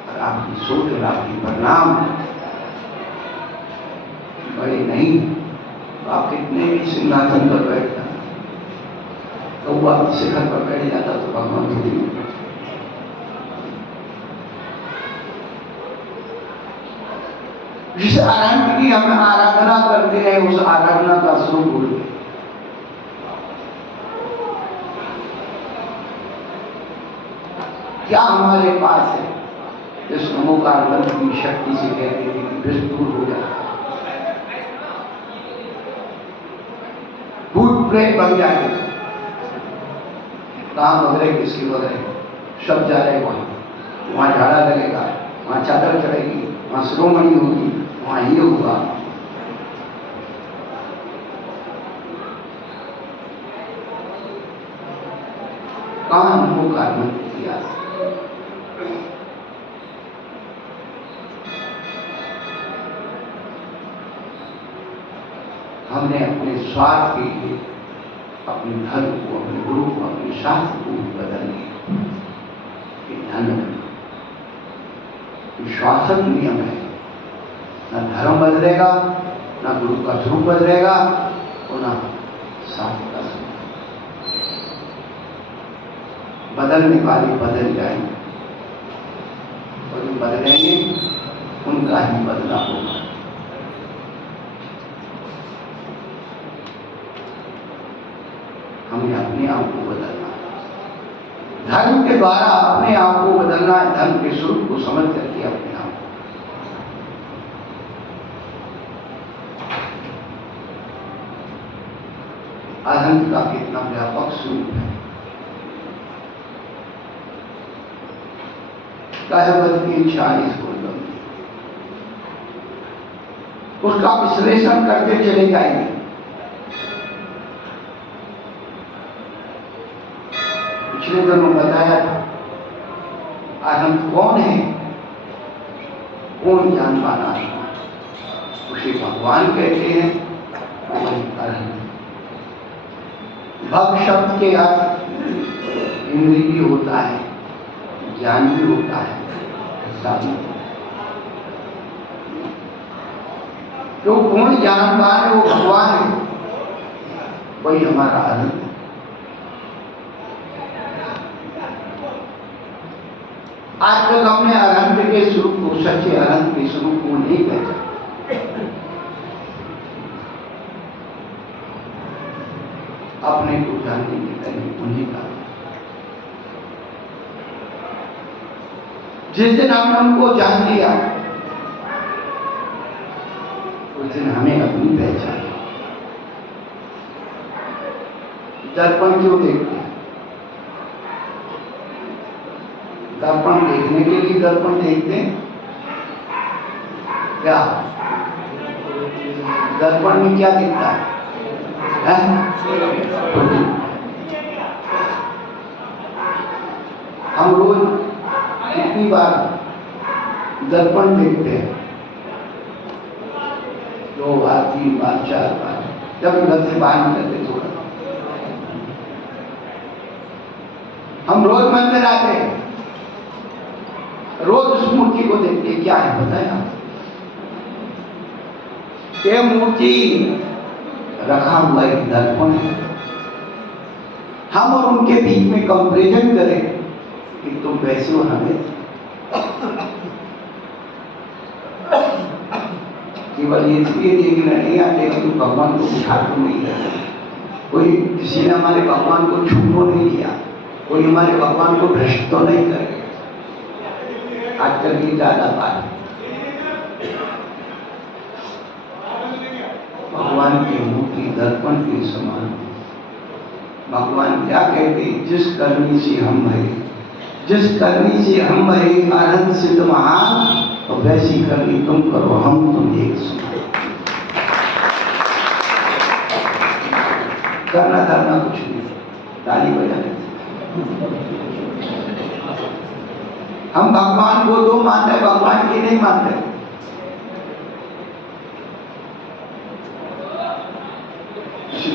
और आपकी सोच और आपकी परिणाम बड़े नहीं। आप कितने भी सिंहासन पर बैठता, तो वो आप शिखर पर बैठ जाता तो भगवान खुद ही। जिस आराधना की हम आराधना करते हैं, उस आराधना का स्वरूप भूल गए। क्या हमारे पास है? इस नमोकार मंत्र की शक्ति से कहते हैं कि विष दूर हो जाता, भूत प्रेत बन जाए। कहाँ बग रहे, किसकी बग रहे, सब जा रहे वहां झाड़ा लगेगा, वहां चादर चढ़ेगी, वहां शिरोमणि होगी, वहां ये होगा। कहाँ नमोकार मंत्र किया? हमने अपने स्वार्थ के लिए अपने धर्म को, अपने गुरु को, अपने शास्त्र को बदल लिया। ध्यान रखना, शासक नियम है, न धर्म बदलेगा, न गुरु का स्वरूप बदलेगा, और न शास्त्र का स्वरूप। बदलने वाले बदल जाएंगे, और जो बदलेंगे उनका ही बदलाव होगा। हमें अपने आप को बदलना है, धर्म के द्वारा अपने आप को बदलना है, धर्म के स्वरूप को समझ करके अपने आप को। अधर्म का कितना व्यापक स्वरूप है। कहवत की 40 बोलों, उसका विश्लेषण करते चले जाएंगे। पिछले दिनों बताया था अनंत कौन है, कौन जान पाना है, उसे भगवान कहते हैं। वही अनंत भग शब्द के अर्थ इंद्रिय भी होता है, ज्ञान भी होता है, साधन। जो पूर्ण ज्ञानवान है वो भगवान है, वही हमारा अनंत है। आज तक हमने अनंत के स्वरूप को, सच्चे अनंत के स्वरूप को नहीं पहचाना। अपने को जानने की कहीं उन्हीं का। जिस दिन हमने उनको जान लिया, उस दिन हमें अपनी पहचान। दर्पण क्यों देखते हैं? दर्पण देखने के लिए दर्पण देखते हैं क्या? दर्पण में क्या दिखता है? हम रोज कितनी बार दर्पण देखते हैं? 2 बार, 3 बार, 4 बार, जब घर से बाहर निकलते थोड़ा। हम रोज मंदिर आते हैं, रोज उस मूर्ति को देखते। क्या है बताया? ये मूर्ति रखा हुआ एक दर्पण है। हम और उनके बीच में कंपैरिजन करें कि तुम वैसे हो, हमें केवल इसलिए देखना नहीं आते कि भगवान को उठा तो नहीं रहे। कोई किसी ने हमारे भगवान को छू नहीं लिया, कोई हमारे भगवान को भ्रष्ट तो नहीं कर गया। आजकल की ज्यादा बात है। भगवान की मूर्ति दर्पण के समान। भगवान क्या कहते? जिस करनी से हम भरे, जिस करनी से हम भरे आनंद सिद्ध महान, तो वैसी करनी तुम करो, हम तुम एक समान। करना करना कुछ नहीं, ताली बजाने। हम भगवान को दो मानते हैं, भगवान की नहीं मानते।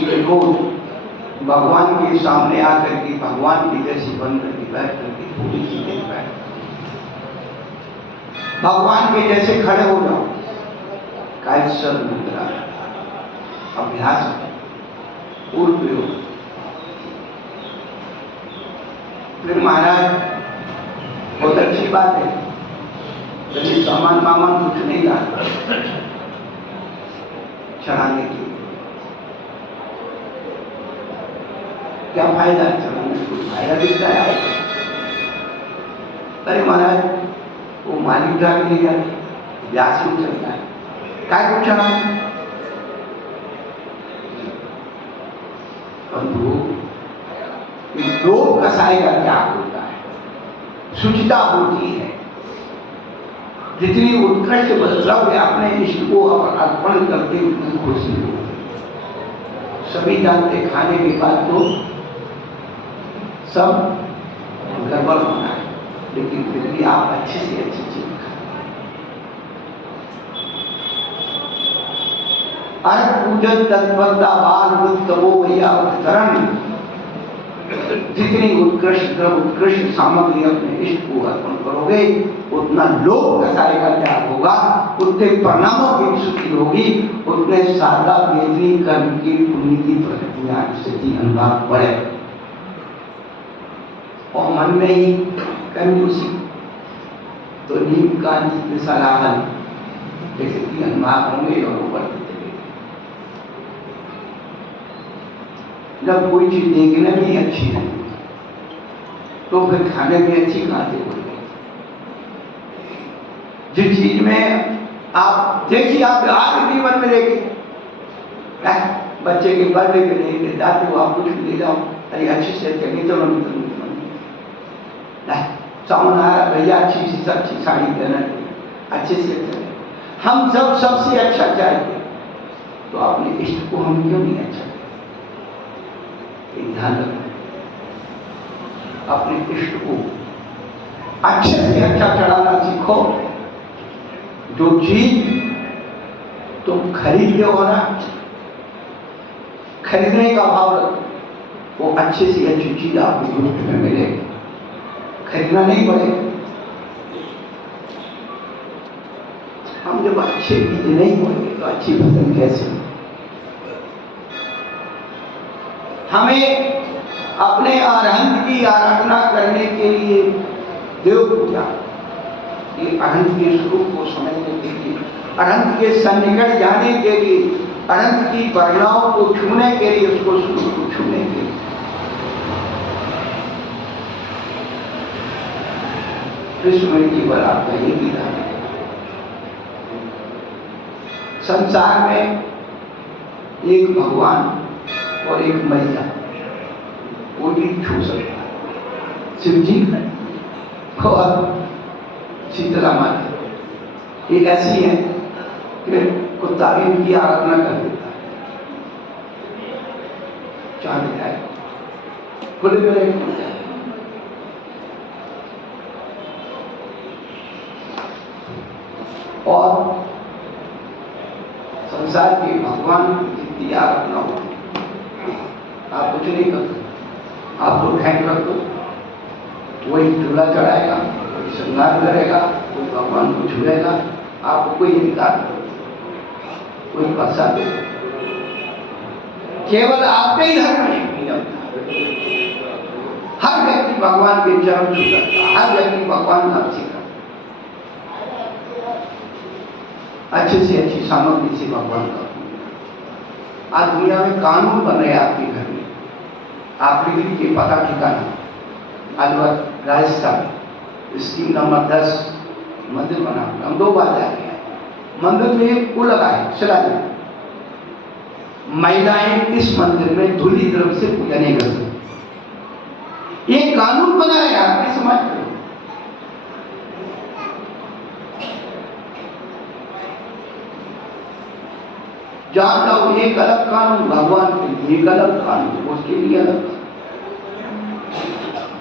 देखो भगवान के सामने आकर के भगवान की जैसी बन करके बैठ करके थोड़ी सी देर बैठ, भगवान के जैसे खड़े हो जाओ। कायसर मुद्रा अभ्यास पूर्व प्रयोग। फिर महाराज बहुत अच्छी बात है, यदि सामान मामान कुछ नहीं लाता चढ़ाने की, क्या फायदा? चढ़ाने कुछ फायदा दिखता है? अरे महाराज वो मालिक उठा के ले गया, व्यास में चलता है, काय को चढ़ा? लोभ कसाई का त्याग होता है, शुचिता होती है। जितनी उत्कृष्ट द्रव्य अपने इष्ट को अर्पण करते उतनी खुशी होती है। सभी जानते खाने के बाद तो सब गड़बड़ होना है, लेकिन फिर भी आप अच्छी से अच्छी चीज खाएं। अर्थ पूजन तत्परता बाल तबो भैया उत्तरण। जितनी उत्कृष्ट उत्कृष्ट सामग्री अपने इष्ट को अर्पण करोगे, उतना लोभ कसाई का त्याग होगा, उतने परिणामों की सुखी होगी, उतने सादा बेहतरीन कर्म की पुण्य की प्रतिज्ञा स्थिति अनुभाव बढ़े। और मन में ही कंजूसी तो नीम का सलाहन जैसे कि अनुभाव होंगे और ऊपर चले। जब कोई चीज देखने में अच्छी नहीं तो फिर खाने में अच्छी कहां से होगी? जिस चीज में आप देखिए, आप आज जीवन में देखिए, बच्चे के बर्थडे पे नहीं जाते हो, आप कुछ ले जाओ, अरे अच्छे से चलिए, चलो सावन आ रहा, भैया अच्छी सी अच्छी साड़ी पहना, अच्छे से अच्छा। हम सब सबसे अच्छा चाहिए, तो अपने इष्ट को हम क्यों नहीं अच्छा करें? ध्यान रखना, अपने इष्ट को अच्छे से अच्छा चढ़ाना सीखो। जो चीज तुम खरीदते हो ना, खरीदने का भाव रखो, वो अच्छे से अच्छी चीज आपको गिफ्ट में मिलेगी, खरीदना नहीं पड़ेगा। हम जब अच्छे बीज नहीं बोएंगे तो अच्छी फसल कैसे? हमें अपने अरहंत की आराधना करने के लिए देव पूजा, ये अरहंत के स्वरूप को समझने के लिए, अरहंत के सन्निकट जाने के लिए, अरहंत की वर्णाओं को छूने के लिए, उसको स्वरूप को छूने के लिए। विश्व में केवल आपका ये विधान है। संसार में एक भगवान और एक मैया, वो भी छू सकता है, शिव जी और शीतला माता। ये ऐसी है कि कुत्ता भी इनकी आराधना कर देता है, चांद जाए खुले में रहे। और संसार के भगवान की जितनी आराधना होती, आप कुछ नहीं करते, आप तो ढैंक रख दो, वही चूल्हा चढ़ाएगा, कोई श्रृंगार करेगा, कोई भगवान को छुएगा, आपको कोई अधिकार नहीं, कोई पैसा दे, केवल आपके ही धर्म में नियम था। हर व्यक्ति भगवान के चरण छू सकता, हर व्यक्ति भगवान नाम सीखा, अच्छे से अच्छी सामग्री से भगवान का। आज दुनिया में कानून बन रहे हैं आपके घर में, आप लिख लीजिए पता ठिकाना। आज राजस्थान स्कीम नंबर 10 मंदिर बना, हम 2 बार जा रहे हैं। मंदिर में वो लगा है शिलालेख, महिलाएं इस मंदिर में धूली द्रव्य से पूजा नहीं कर सकती। ये कानून बना है आपके समाज में। जहां जाओ एक अलग कानून, भगवान के लिए एक अलग कानून, उसके लिए अलग।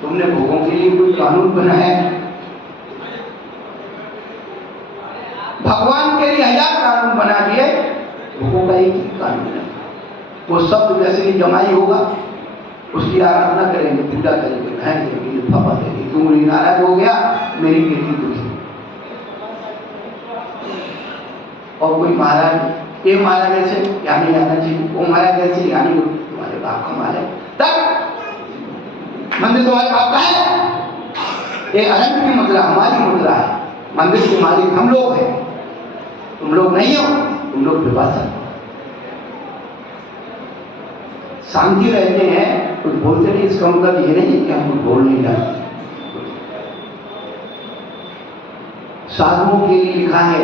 तुमने भोगों के लिए कोई कानून बनाया है? भगवान के लिए 1000 कानून बना दिए, भोगों का एक ही कानून है। वो शब्द वैसे ही जमाई होगा, उसकी आराधना करेंगे, पूजा करेंगे, बहन देंगे, पापा देंगे, तुम नाराज हो गया, मेरी बेटी तुझे। और कोई महाराज, ये महाराज ऐसे यहाँ नहीं आना चाहिए, वो महाराज ऐसे यहाँ नहीं, तुम्हारे बाप का माल है, तब मंदिर तुम्हारे बाप का है। ये अरहंत की मुद्रा हमारी मुद्रा है, मंदिर के मालिक हम लोग हैं, तुम लोग नहीं हो, तुम लोग विवाद शांति रहते हैं, कुछ बोलते नहीं। इसका मतलब ये नहीं कि हम कुछ बोल नहीं जानते। साधुओं के लिए लिखा है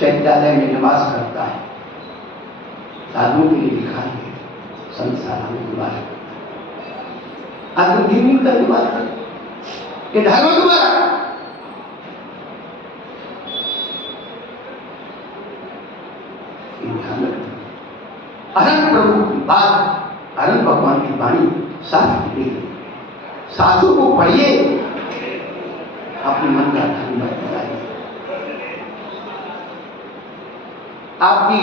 चैत्यालय में निवास करता है, साधुओं के लिए लिखा है संसार में निवास करता है। आज तो दिन का निवास कर, ये धर्म तुम्हारा। अरहंत प्रभु की बात, अरहंत भगवान की वाणी शास्त्र की है। शास्त्रों को पढ़िए, अपने मन का धर्म बनाइए। आपकी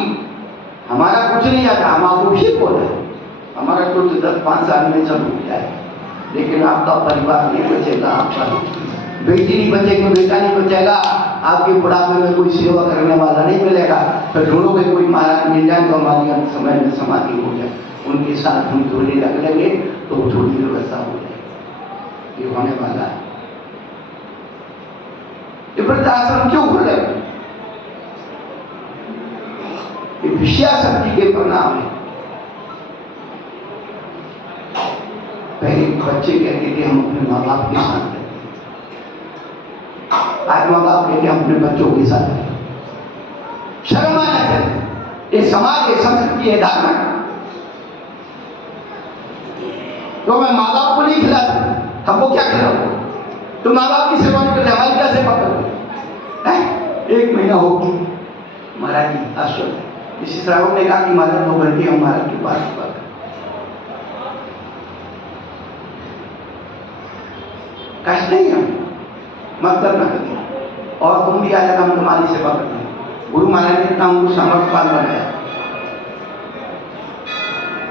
हमारा कुछ नहीं आता, हम आपको भी बोला, हमारा कुछ 10-5 साल में सब हो जाए, लेकिन आपका परिवार नहीं बचेगा, आपका बेटी नहीं बचेगी, बेटा नहीं बचेगा, आपके बुढ़ापे में कोई सेवा करने वाला नहीं मिलेगा। फिर ढूंढोगे कोई महाराज मिल जाए तो हमारी समय में समाधि हो जाए, उनके साथ हम जोड़े रख लेंगे तो थोड़ी व्यवस्था हो जाए। ये होने वाला है। ये वृद्धाश्रम क्यों खुले? ये विषयाशक्ति के परिणाम है। पहले बच्चे कहते थे हम अपने माँ बाप के साथ रहते, आज माँ बाप कहते हम अपने बच्चों के साथ रहते। शर्म आना चाहिए। ये समाज, ये संस्कृति, ये धारणा। तो मैं माँ बाप को नहीं खिला सकता, हमको क्या खिलाऊंगा? तो माँ बाप की सेवा नहीं करते, हमारी क्या सेवा करते हैं? 1 महीना हो गया महाराज जी आश्वस्त। इसी श्रावक ने कहा कि महाराज 2 घंटे हम महाराज के पास सेवा करें। कष्ट नहीं है, मतलब ना करिए और तुम भी आ जाना, हम तुम्हारी सेवा करते हैं। गुरु महाराज ने इतना उनको समर्थपाल बनाया,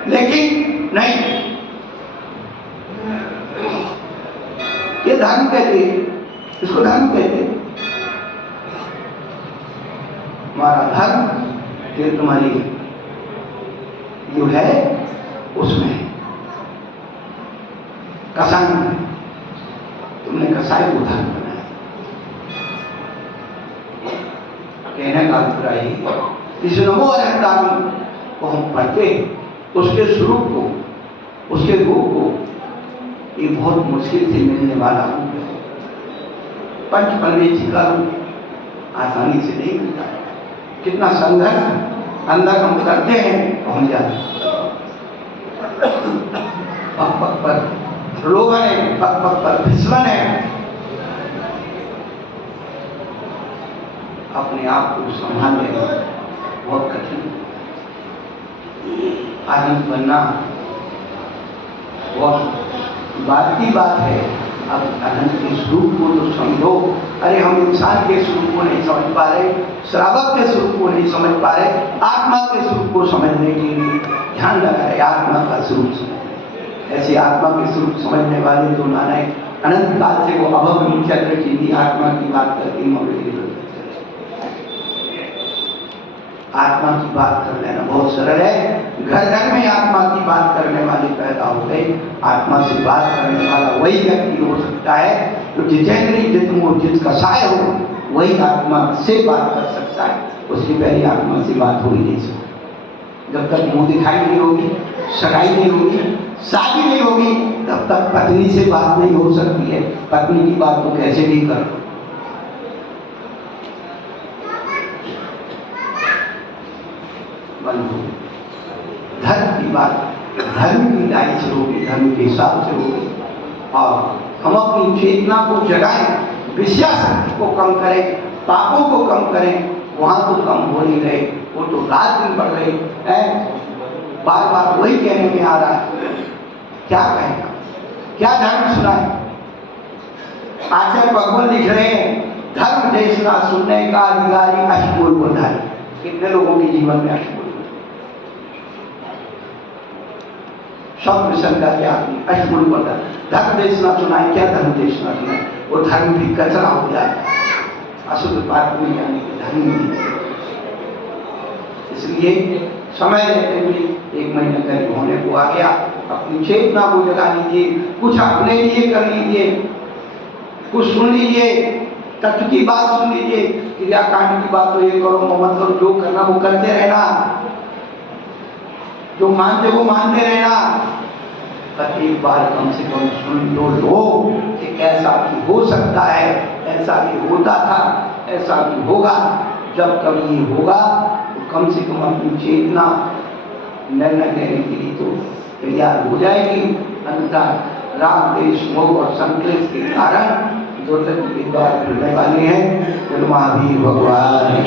लेकिन नहीं, ये धर्म कहते, इसको धर्म कहते। हमारा धर्म ये तुम्हारी जो है उसमें कसाई में, तुमने कसाई को धर्म बनाया। कहने का अभिप्राय इस नमो अहंकार को हम पढ़ते, उसके स्वरूप को, उसके रूप को, ये बहुत मुश्किल से मिलने वाला रूप है। पंच परमेश्वर का रूप आसानी से नहीं मिलता है। कितना संघर्ष अंदर हम करते हैं, पहुंच जाते हैं। पग पग पर प्रलोभन है, पग पग पर फिसलन है। अपने आप को संभालने बहुत कठिन, आनंद बनना बहुत बात की बात है। अब अनंत के स्वरूप को तो समझो। अरे हम इंसान के स्वरूप को नहीं समझ पा रहे, श्रावक के स्वरूप को नहीं समझ पा रहे, आत्मा के स्वरूप को समझने के लिए ध्यान लगा रहे, आत्मा का स्वरूप समझ। ऐसे आत्मा के स्वरूप समझने वाले तो नाना अनंत काल से वो अभव चक्र की आत्मा की बात करके मौलिक आत्मा की बात कर लेना बहुत सरल है। घर घर में आत्मा की बात करने वाले पैदा हो गए। आत्मा से बात करने वाला वही व्यक्ति हो सकता है जो जितेंद्री जितमो जित कसाय हो, वही आत्मा से बात कर सकता है। उसकी पहले आत्मा से बात हो ही नहीं सकती। जब तक मुंह दिखाई नहीं होगी, सगाई नहीं होगी, शादी नहीं होगी, तब तक पत्नी से बात नहीं हो सकती है। पत्नी की बात तो कैसे भी करो। धर्म की बात धर्म की लाइन से होगी, धर्म के हिसाब से होगी। और हम अपनी चेतना को जगाएं, विषयाशक्ति को कम करें, पापों को कम करें। वहां तो कम हो नहीं रहे, वो तो रात दिन बढ़ रही है। बार बार वही कहने में आ रहा है, क्या कहेगा, क्या धर्म सुनाए। आचार्य भगवान लिख रहे हैं, धर्म देशना सुनने का अधिकारी अष्टबोल बधाई। कितने लोगों के जीवन में अष्टबोल सब मिशन का क्या अष्टबोल बधाई। धर्म देशना सुनाए, क्या धर्म देशना सुनाए, वो धर्म भी कचरा हो जाए, अशुद्ध बात में जाने की धर्म नहीं। इसलिए समय रहते हुए 1 महीने करीब होने को आ गया, अपनी चेतना को जगा लीजिए, कुछ अपने लिए कर लीजिए, कुछ सुन लीजिए, तत्व की बात सुन लीजिए। क्रियाकांड की बात तो ये करो, मत करो, जो करना वो करते रहना, जो मानते वो मानते रहना। पर एक बार कम से कम सुन तो लो कि ऐसा भी हो सकता है, ऐसा भी होता था, ऐसा भी होगा। जब कभी ये होगा तो कम से कम अपनी चेतना निर्णय लेने के लिए तो तैयार हो जाएगी। अन्यथा राग देश मोह और संक्लेश के कारण दुर्गति के द्वार खुलने वाले हैं। महावीर भगवान